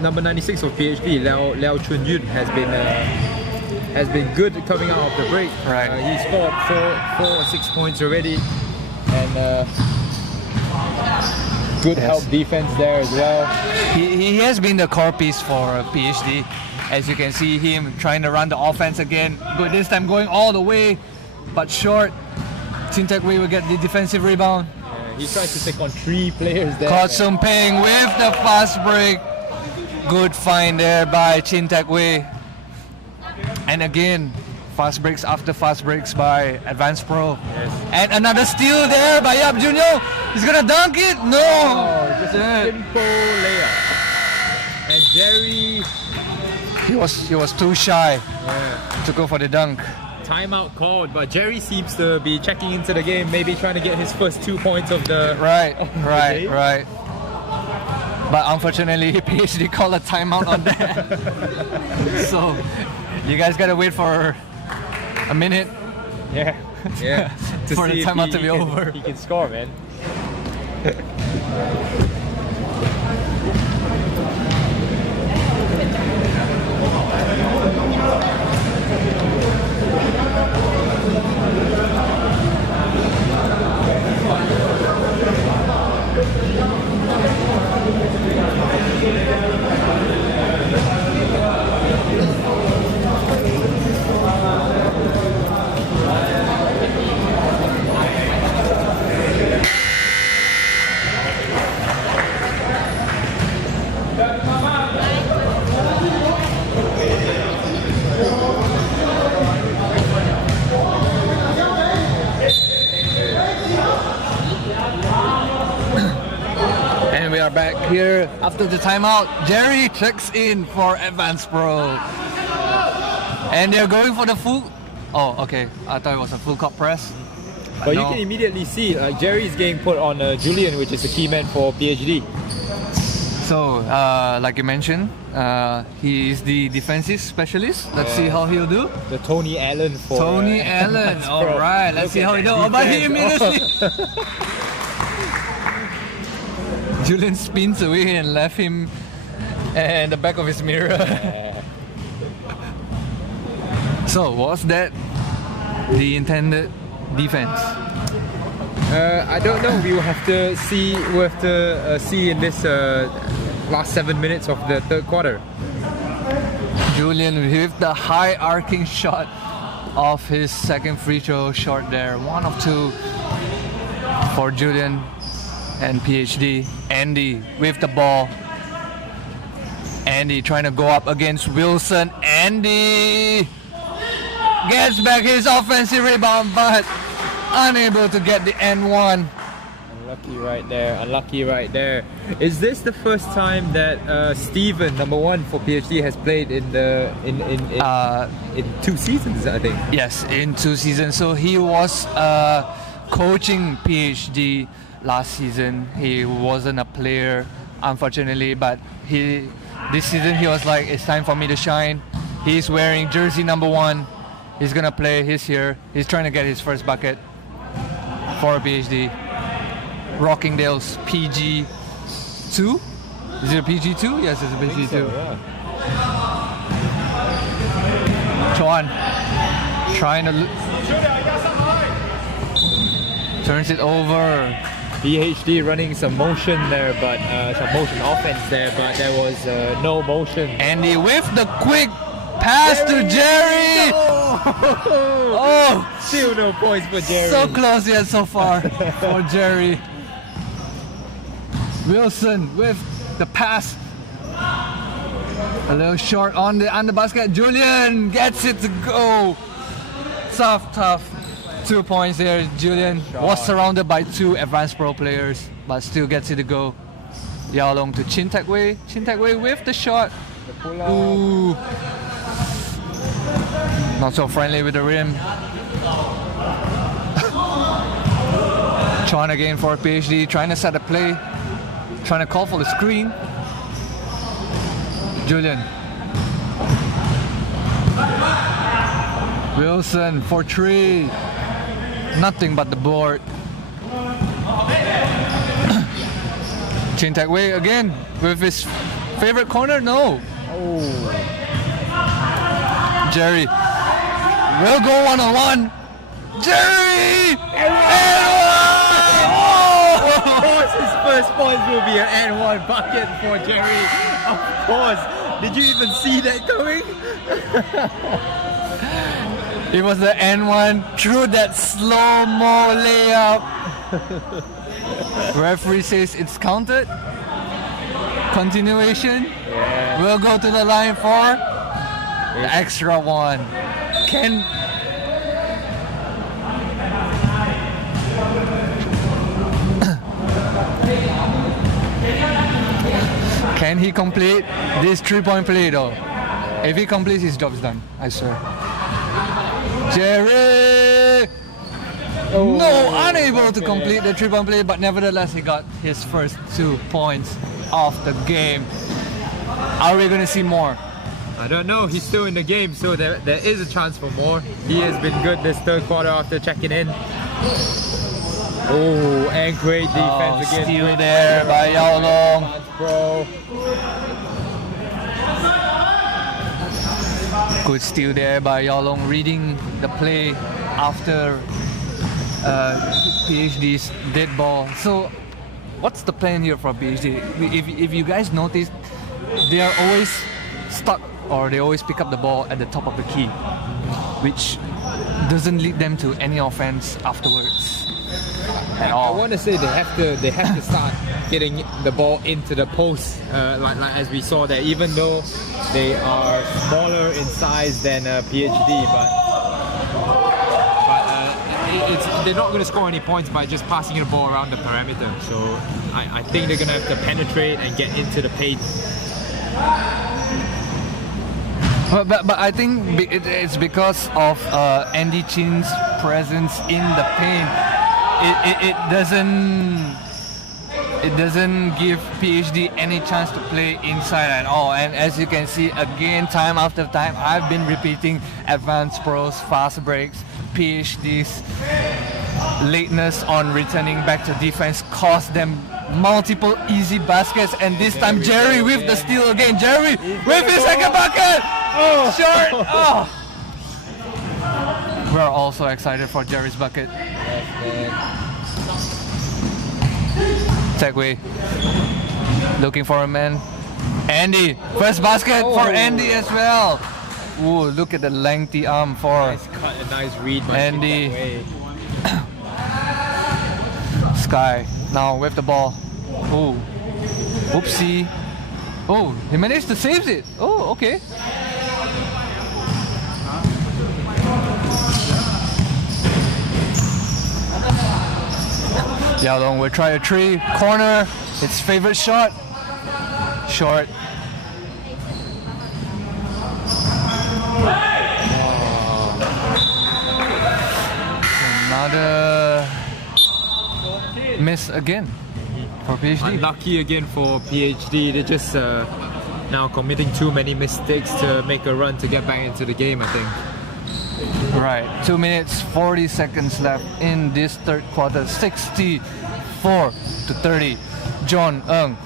number 96 of PhD, Lau Chun Yun has been good coming out of the break. Right. He scored 4 or 6 points already, and good help defense there as well. He has been the core piece for PhD. As you can see him trying to run the offense again. But this time going all the way, but short. Chin Tak Wei will get the defensive rebound. Yeah, he tries to take on 3 players there. Kot Sun Ping with the fast break. Good find there by Chin Tak Wei. And again, fast breaks after fast breaks by Advanced Pro. Yes. And another steal there by Yap Jun Yong. He's gonna dunk it. No. Oh, just a simple layup. And Jerry, he was too shy to go for the dunk. Timeout called, but Jerry seems to be checking into the game, maybe trying to get his first 2 points of the Right. But unfortunately, PhD called a timeout on that. So you guys gotta wait for a minute. Yeah. For the timeout to be over. He can score, man. here after the timeout. Jerry checks in for Advanced Pro. And they're going for the full... Oh, okay. I thought it was a full court press. But no. you can immediately see Jerry's getting put on Julian, which is the key man for PhD. So, like you mentioned, he is the defensive specialist. Let's see how he'll do. The Tony Allen for... Tony Allen. All right, let's see how he does. Oh, but he immediately... Julian spins away and left him in the back of his mirror. So, was that the intended defense? I don't know. We will have to see. We'll have to see in this last 7 minutes of the third quarter. Julian with the high arcing shot of his second free throw short there. 1 of 2 for Julian and PhD. Andy with the ball. Andy trying to go up against Wilson. Andy gets back his offensive rebound, but unable to get the N1. Unlucky right there. Unlucky right there. Is this the first time that Steven, number 1 for PhD, has played in 2 seasons? I think. Yes, in 2 seasons. So he was coaching PhD last season. He wasn't a player, unfortunately, but this season he was like, it's time for me to shine. He's wearing jersey number 1. He's gonna play. He's here. He's trying to get his first bucket for a PhD. Rockingdale's PG2. Is it a PG2? Yes, it's a PG2. So, yeah. Chuan trying to turns it over. PhD running some motion there, but some motion offense there, but there was no motion. Andy with the quick pass to Jerry. Oh, still no points for Jerry. So close yet so far for Jerry. Wilson with the pass. A little short on the basket. Julian gets it to go. Tough. 2 points here. Julian was surrounded by 2 Advanced Pro players, but still gets it to go. Yao Long to Chin Tak Wei. Chin Tak Wei with the shot. Ooh. Not so friendly with the rim. Chuan again for a PhD, trying to set a play, trying to call for the screen. Julian. Wilson for 3. Nothing but the board. Chin Tak Wei again with his favorite corner. No. Oh. Jerry will go 1-on-1. Jerry! Of course, his first points will be an N1 bucket for Jerry. Of course. Did you even see that coming? It was the N1 through that slow-mo layup. Referee says it's counted. Continuation. Yeah. We'll go to the line for the extra 1. Can he complete this 3-point play though? If he completes, his job's done, I swear. Jerry! No, unable to complete the 3-point play, but nevertheless he got his first 2 points of the game. Are we gonna see more? I don't know, he's still in the game, so there is a chance for more. He has been good this third quarter after checking in. Oh, and great defense again. Steal there by Yao Long. Bro. Good steal there by Yao Long, reading the play after PhD's dead ball. So, what's the plan here for PhD? If you guys notice, they are always stuck, or they always pick up the ball at the top of the key, which doesn't lead them to any offense afterwards. I want to say they have to start getting the ball into the post, like as we saw there. Even though they are smaller in size than PhD, but they're not going to score any points by just passing the ball around the perimeter. So I think they're going to have to penetrate and get into the paint. But I think it's because of Andy Chin's presence in the paint. It doesn't give PhD any chance to play inside at all. And as you can see, again, time after time, I've been repeating Advanced Pros, fast breaks, PhD's lateness on returning back to defense cost them multiple easy baskets. And this time, Jerry with the steal again. Jerry with his second bucket! Oh, short! Oh. We're also excited for Jerry's bucket. Segway. Looking for a man. Andy. First basket for Andy as well. Ooh, look at the lengthy arm for Nice cut, a nice read by Andy. Sky. Now with the ball. Ooh. Oopsie. Oh, he managed to save it. Oh, okay. Yao Long will try a three. Corner. Its favorite shot. Short. Another miss again for PhD. Unlucky again for PhD. They're just now committing too many mistakes to make a run to get back into the game, I think. Right, 2 minutes 40 seconds left in this third quarter. 64 to 30. John Ng,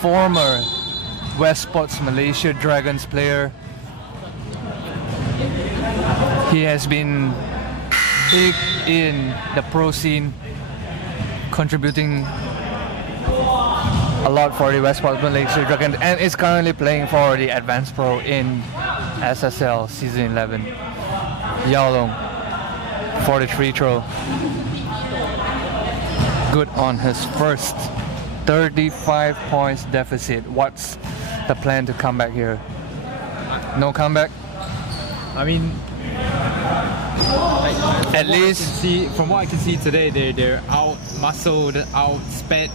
former West Sports Malaysia Dragons player. He has been big in the pro scene, contributing a lot for the West Sports Malaysia Dragons, and is currently playing for the Advanced Pro in SSL Season 11. Yao Long for the free throw. Good on his first 35 points deficit. What's the plan to come back here? No comeback? I mean, at least from what I can see today, they're out muscled, out sped,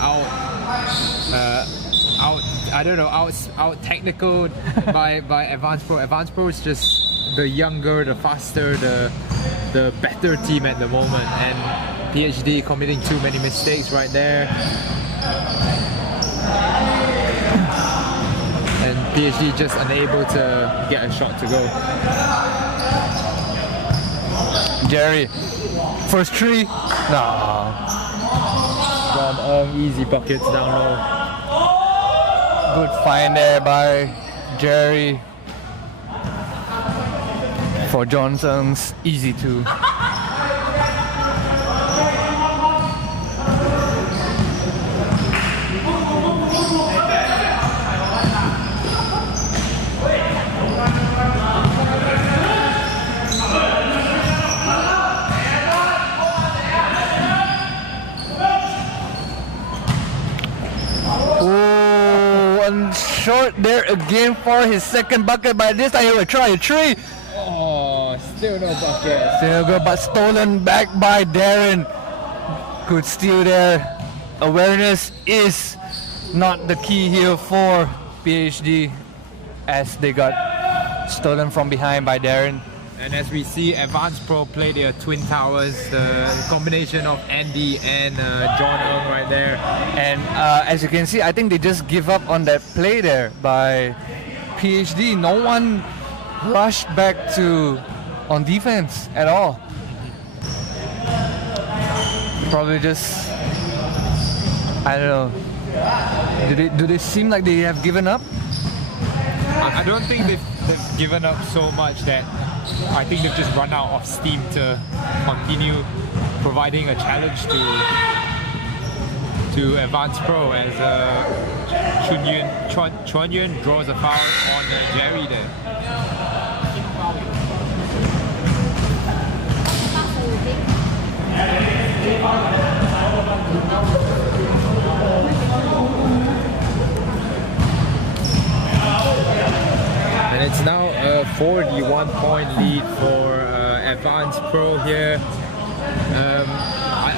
out technical by Advanced Pro. Advanced Pro is just the younger, the faster, the better team at the moment, and PhD committing too many mistakes right there. And PhD just unable to get a shot to go. Jerry, first three. Nah. From easy buckets down low. Good find there by Jerry for Johnson's easy two. Short there again for his second bucket, but this time he will try a three. Oh, still no bucket. Still good, but stolen back by Darren. Good steal there. Awareness is not the key here for PhD, as they got stolen from behind by Darren. And as we see, Advanced Pro play their Twin Towers, the combination of Andy and John Ng right there. And as you can see, I think they just give up on that play there by PhD. No one rushed back on defense at all. Probably just, I don't know. Do they seem like they have given up? I don't think they've given up so much that I think they've just run out of steam to continue providing a challenge to Advanced Pro, as Chuan Yun draws a foul on Jerry there. And it's now a 41-point lead for Advanced Pro here.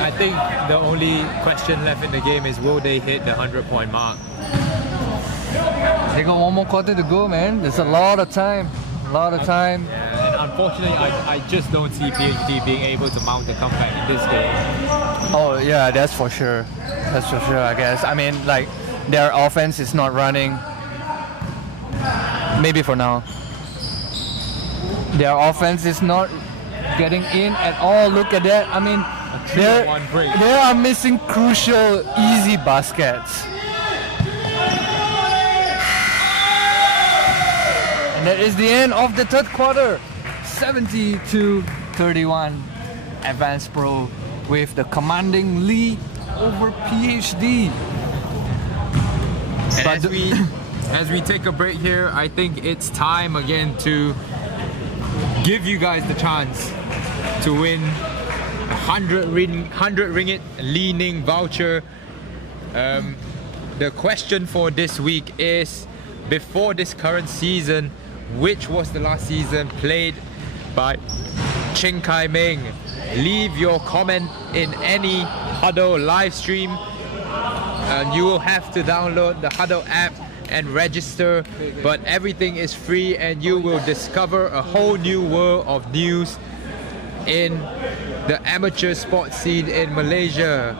I think the only question left in the game is will they hit the 100-point mark? They got one more quarter to go, man. There's a lot of time. Yeah, and unfortunately, I just don't see PhD being able to mount a comeback in this game. Oh yeah, that's for sure. That's for sure, I guess. I mean, like, their offense is not running. Maybe for now. Their offense is not getting in at all. Look at that. I mean, they are missing crucial, easy baskets. And that is the end of the third quarter. 70-31. Advanced Pro with the commanding lead over PhD. And as we take a break here, I think it's time again to give you guys the chance to win 100 ringgit leaning voucher. The question for this week is, before this current season, which was the last season played by Cheng Kai Ming? Leave your comment in any Huddle live stream. You will have to download the Huddle app and register, but everything is free and you will discover a whole new world of news in the amateur sports scene in Malaysia.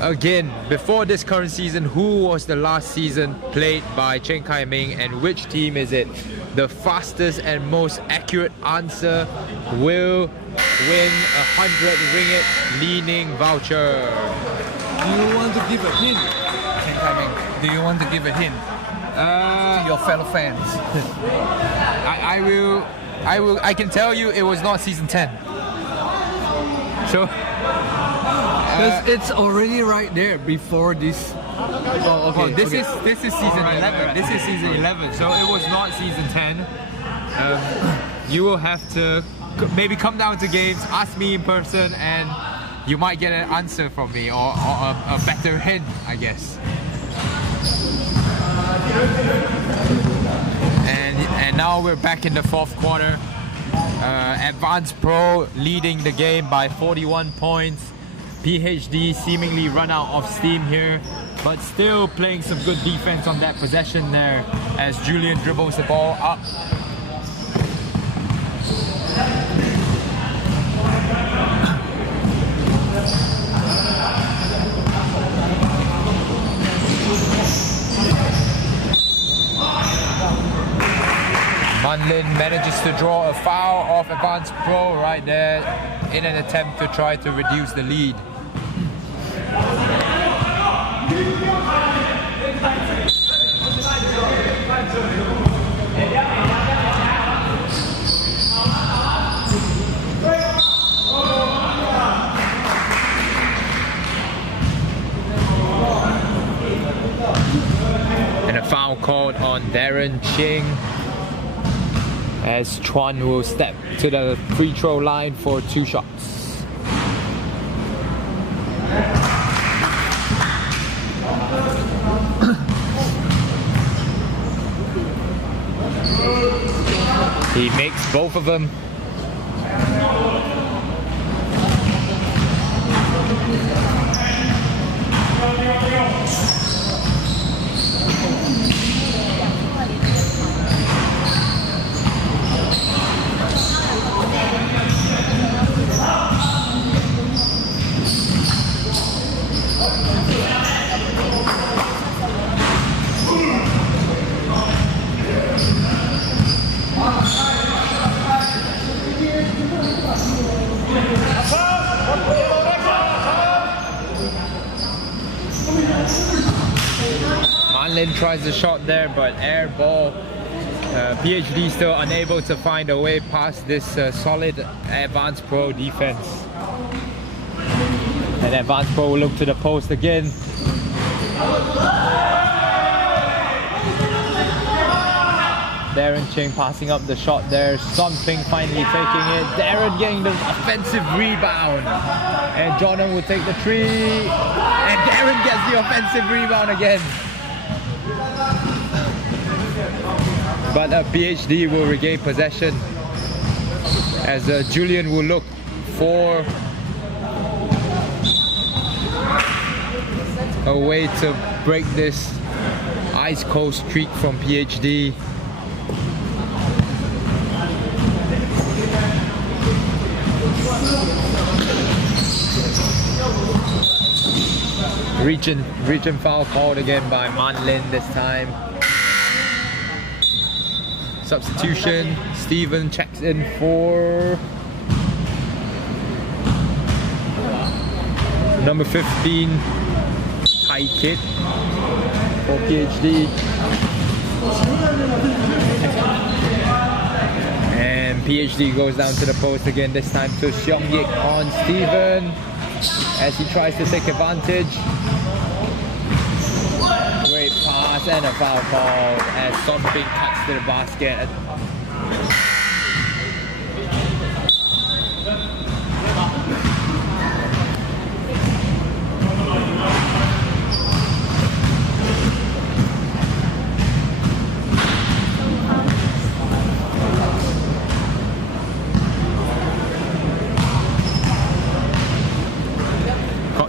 Again, before this current season, who was the last season played by Cheng Kai Ming and which team is it? The fastest and most accurate answer will win 100 ringgit leaning voucher. Do you want to give a hint, Cheng Kai Ming? Do you want to give a hint to your fellow fans? I can tell you it was not season 10. So Because it's already right there before this. Oh, okay. This is season 11. This is season 11. So it was not season 10. You will have to maybe come down to games, ask me in person, and you might get an answer from me, or a better hint, I guess. And now we're back in the fourth quarter. Advanced Pro leading the game by 41 points. PhD seemingly run out of steam here, but still playing some good defense on that possession there as Julian dribbles the ball up. Manlin manages to draw a foul off Advanced Pro right there in an attempt to try to reduce the lead. And a foul called on Darren Ching, as Chuan will step to the free throw line for 2 shots. He makes both of them. Manlin tries the shot there, but air ball. PhD still unable to find a way past this solid Advanced Pro defense. And Advanced Pro will look to the post again. Darren Ching passing up the shot there. Something finally taking it. Darren getting the offensive rebound. And Jordan will take the 3. And Darren gets the offensive rebound again. But PhD will regain possession. as Julian will look for a way to break this ice cold streak from PhD. Reaching foul called again by Manlin this time. Substitution, Steven checks in for number 15, high kick for PhD. And PhD goes down to the post again, this time to Seong Yik on Steven as he tries to take advantage. Great pass and a foul call as something cuts to the basket.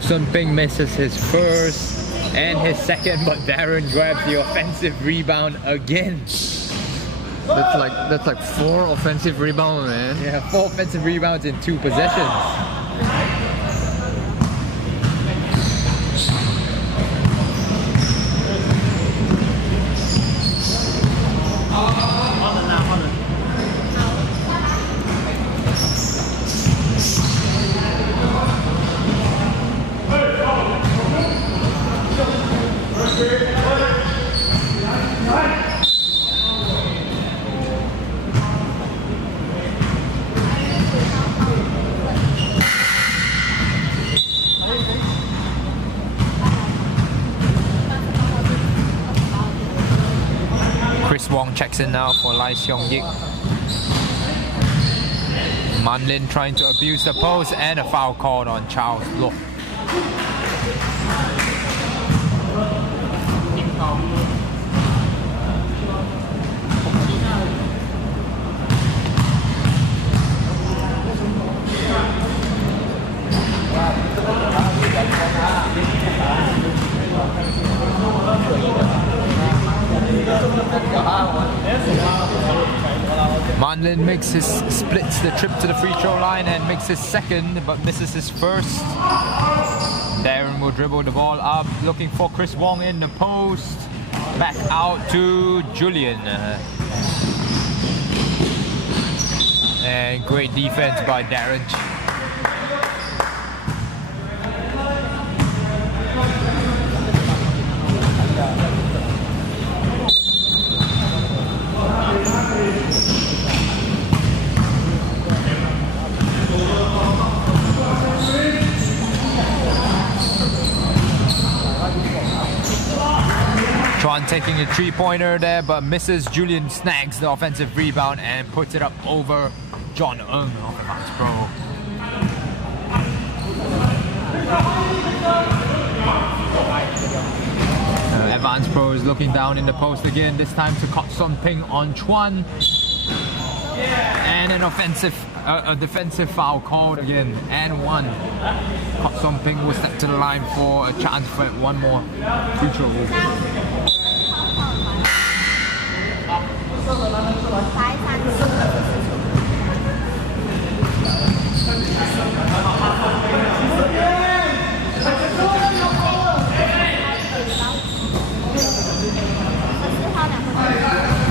Sun Ping misses his first and his second, but Darren grabs the offensive rebound again. That's like 4 offensive rebounds, man. Yeah, 4 offensive rebounds in 2 possessions. Wong checks in now for Lai Seong Yik. Manlin trying to abuse the post and a foul called on Charles Loh. Manlin splits the trip to the free throw line and makes his second, but misses his first. Darren will dribble the ball up, looking for Chris Wong in the post. Back out to Julian. And great defense by Darren. Chuan taking a 3-pointer there, but misses. Julian snags the offensive rebound and puts it up over John Ng of Advance Pro. Advance Pro is looking down in the post again, this time to Kot Son Ping on Chuan. And an a defensive foul called again, and 1. Kot Son Ping will step to the line for a chance for 1 more free throw.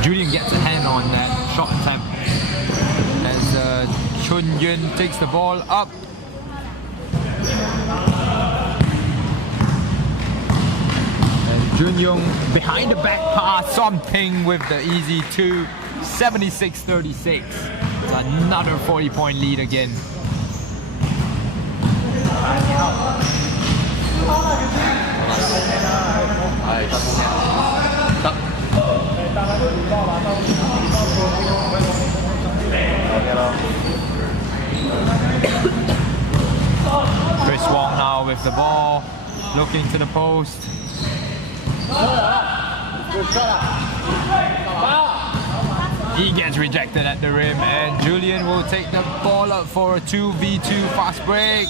Julian gets a hand on that shot attempt as Chun Yun takes the ball up. And Jun Young behind the back pass, something with the easy 2, 76-36. It's another 40-point lead again. Chris Wong now with the ball, looking to the post. He gets rejected at the rim, and Julian will take the ball up for a 2v2 fast break.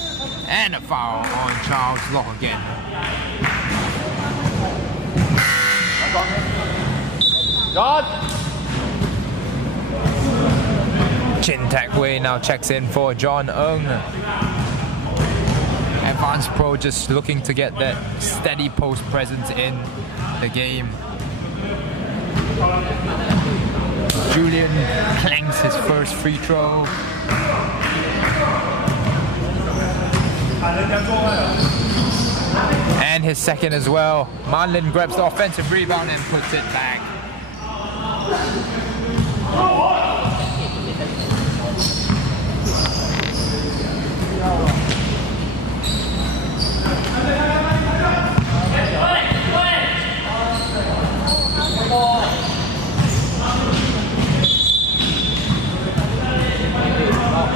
And a foul on Charles Lock again. Chin Tak Wei now checks in for John Ng. Advanced Pro just looking to get that steady post presence in the game. Julian clanks his first free throw. And his second as well. Manlin grabs the offensive rebound and puts it back.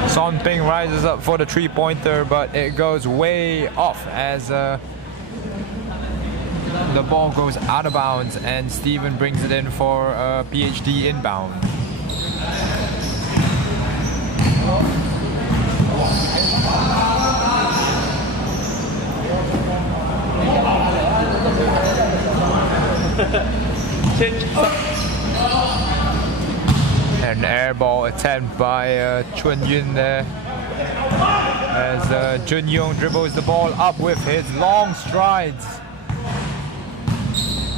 Son Ping rises up for the three-pointer, but it goes way off as the ball goes out of bounds, and Steven brings it in for a PhD inbound. An air ball attempt by Chun Yun there, as Jun Yong dribbles the ball up with his long strides,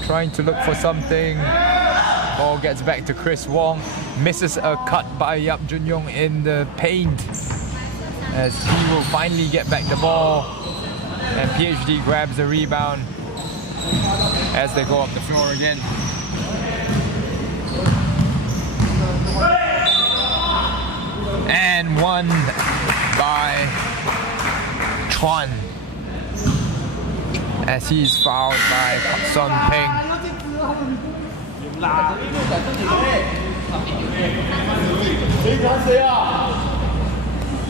trying to look for something. Ball gets back to Chris Wong, misses a cut by Yap Jun Yong in the paint, as he will finally get back the ball, and PhD grabs the rebound as they go up the floor again. And won by Chuan, as he's fouled by Son Ping.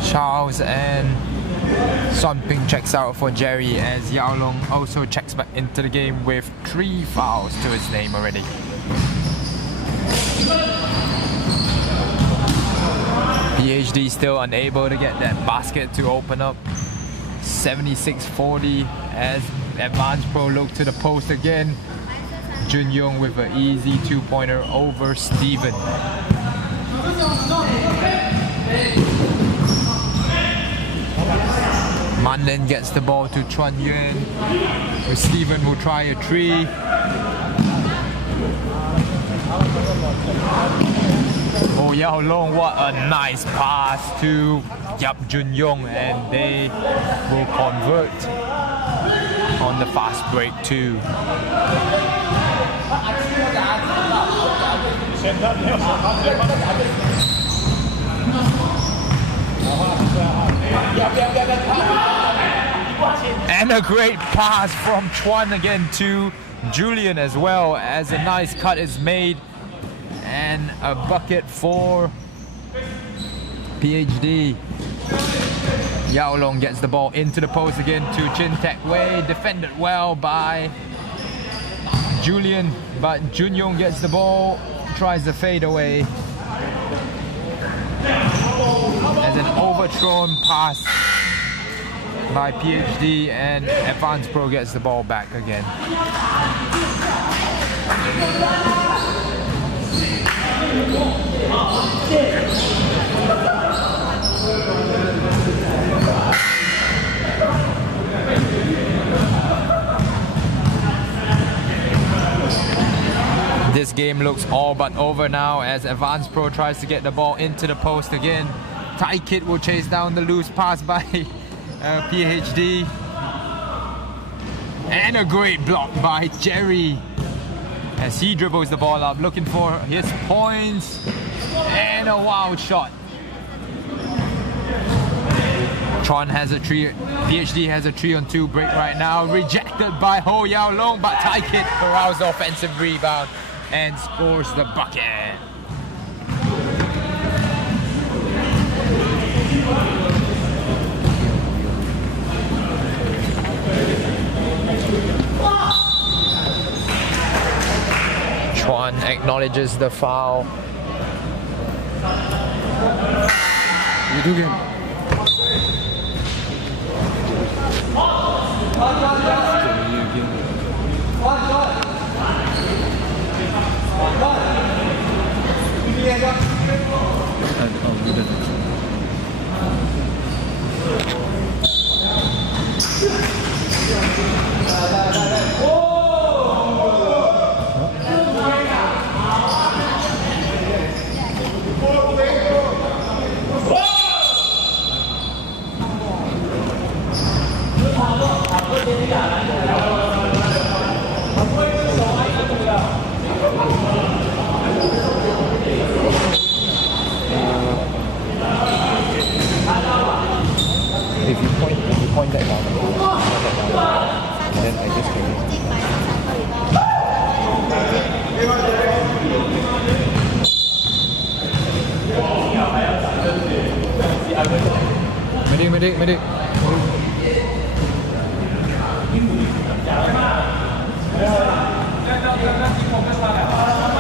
Charles and Son Ping checks out for Jerry, as Yao Long also checks back into the game with 3 fouls to his name already. PhD still unable to get that basket to open up. 76-40 as Advanced Pro look to the post again. Jun Yong with an easy 2-pointer over Steven. Manlin gets the ball to Chuan Yun. Steven will try a 3. Oh, Yao Long, what a nice pass to Yap Jun Yong, and they will convert on the fast break too. And a great pass from Chuan again to Julian as well, as a nice cut is made. And a bucket for PhD. Yao Long gets the ball into the post again to Chin Tak Wei, defended well by Julian, but Jun Yong gets the ball, tries the fade away. As an overthrown pass by PhD, and Advanced Pro gets the ball back again. This game looks all but over now, as Advanced Pro tries to get the ball into the post again. Tai Kit will chase down the loose pass by PhD. And a great block by Jerry, as he dribbles the ball up, looking for his points, and a wild shot. Chuan has a 3, PhD has a 3-on-2 break right now, rejected by Ho Yao Long, but Tai Kit corrals the offensive rebound and scores the bucket. Chuan acknowledges the foul You do game. If you point that down, then I just can. Medic.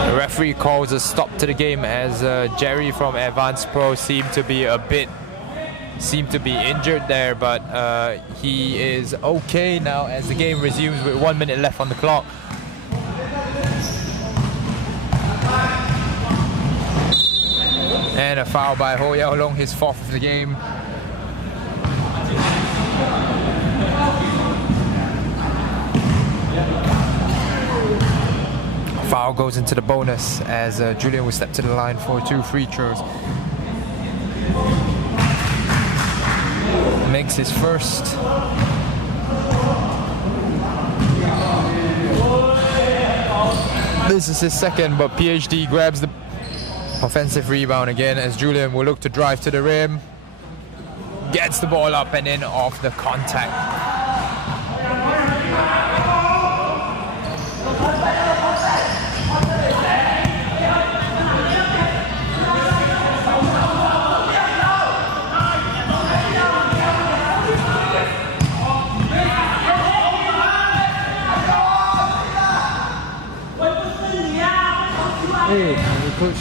The referee calls a stop to the game as Jerry from Advanced Pro seemed to be injured there, but he is okay now as the game resumes with 1 minute left on the clock. And a foul by Ho Yao Long, his fourth of the game. Foul goes into the bonus as Julian will step to the line for 2 free throws. Makes his first. This is his second, but PhD grabs the offensive rebound again as Julian will look to drive to the rim. Gets the ball up and in off the contact. Hey, coach.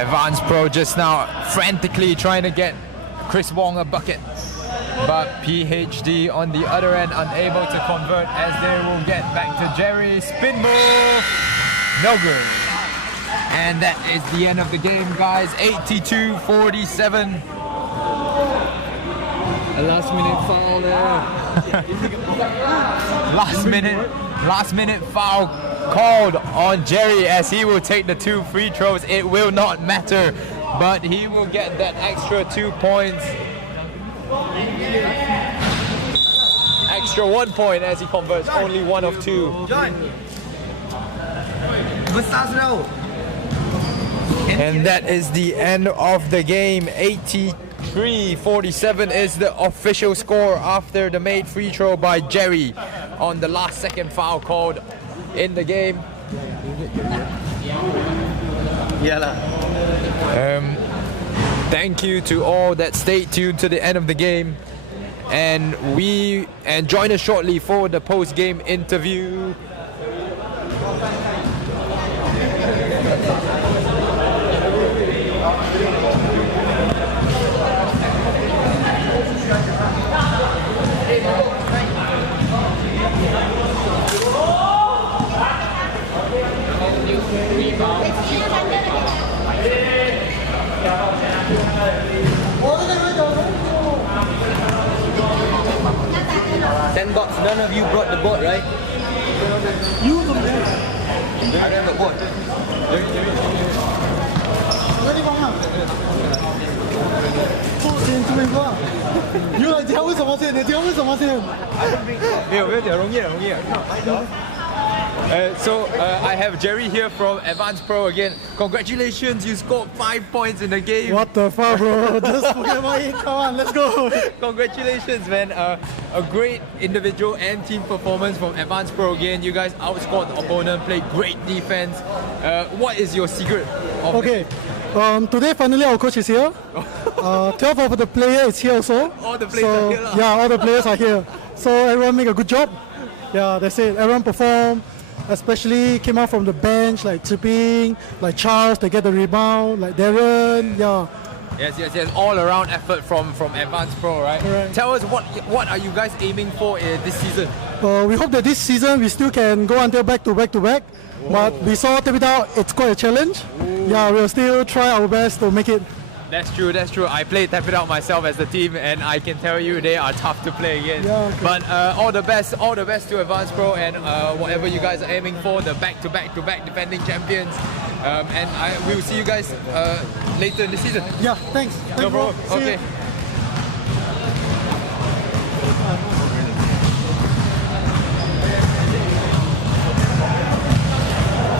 Advanced Pro just now frantically trying to get Chris Wong a bucket, but PhD on the other end unable to convert as they will get back to Jerry. Spin move, no good. And that is the end of the game, guys. 82-47. A last minute foul there. last minute foul called on Jerry as he will take the 2 free throws. It will not matter, but he will get that extra 2 points. Extra 1 point as he converts only 1 of 2. And that is the end of the game. 83-47 is the official score after the made free throw by Jerry on the last second foul called in the game. Thank you to all that stayed tuned to the end of the game. And join us shortly for the post-game interview. $10. None of you brought the board, right? You don't have. I don't have a board. So I have Jerry here from Advanced Pro again. Congratulations, you scored 5 points in the game. What the fuck, bro? Just forget about it. Come on, let's go. Congratulations, man. A great individual and team performance from Advanced Pro again. You guys outscored the opponent, played great defense. What is your secret? Okay. Today, finally, our coach is here. 12 of the players is here also. All the players are here lah. Yeah, all the players are here. So everyone make a good job. Yeah, that's it. Everyone performed. Especially came out from the bench like Chipping, like Charles, they get the rebound, like Darren. Yeah. Yes. All around effort from Advanced Pro, right? Correct. Tell us what are you guys aiming for this season? We hope that this season we still can go until back to back. But we saw tap it out, it's quite a challenge. Yeah, we'll still try our best to make it. That's true. I played Tap It Out myself as the team, and I can tell you they are tough to play against. Yeah, okay. But all the best to Advanced Pro and whatever you guys are aiming for, the back-to-back defending champions. And we will see you guys later in the season. Yeah, thanks. No problem. See you. Okay.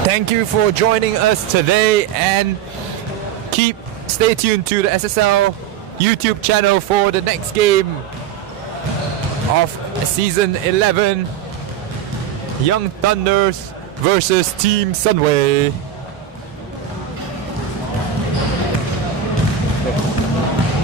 Thank you for joining us today, and stay tuned to the SSL YouTube channel for the next game of season 11, Young Thunders versus Team Sunway.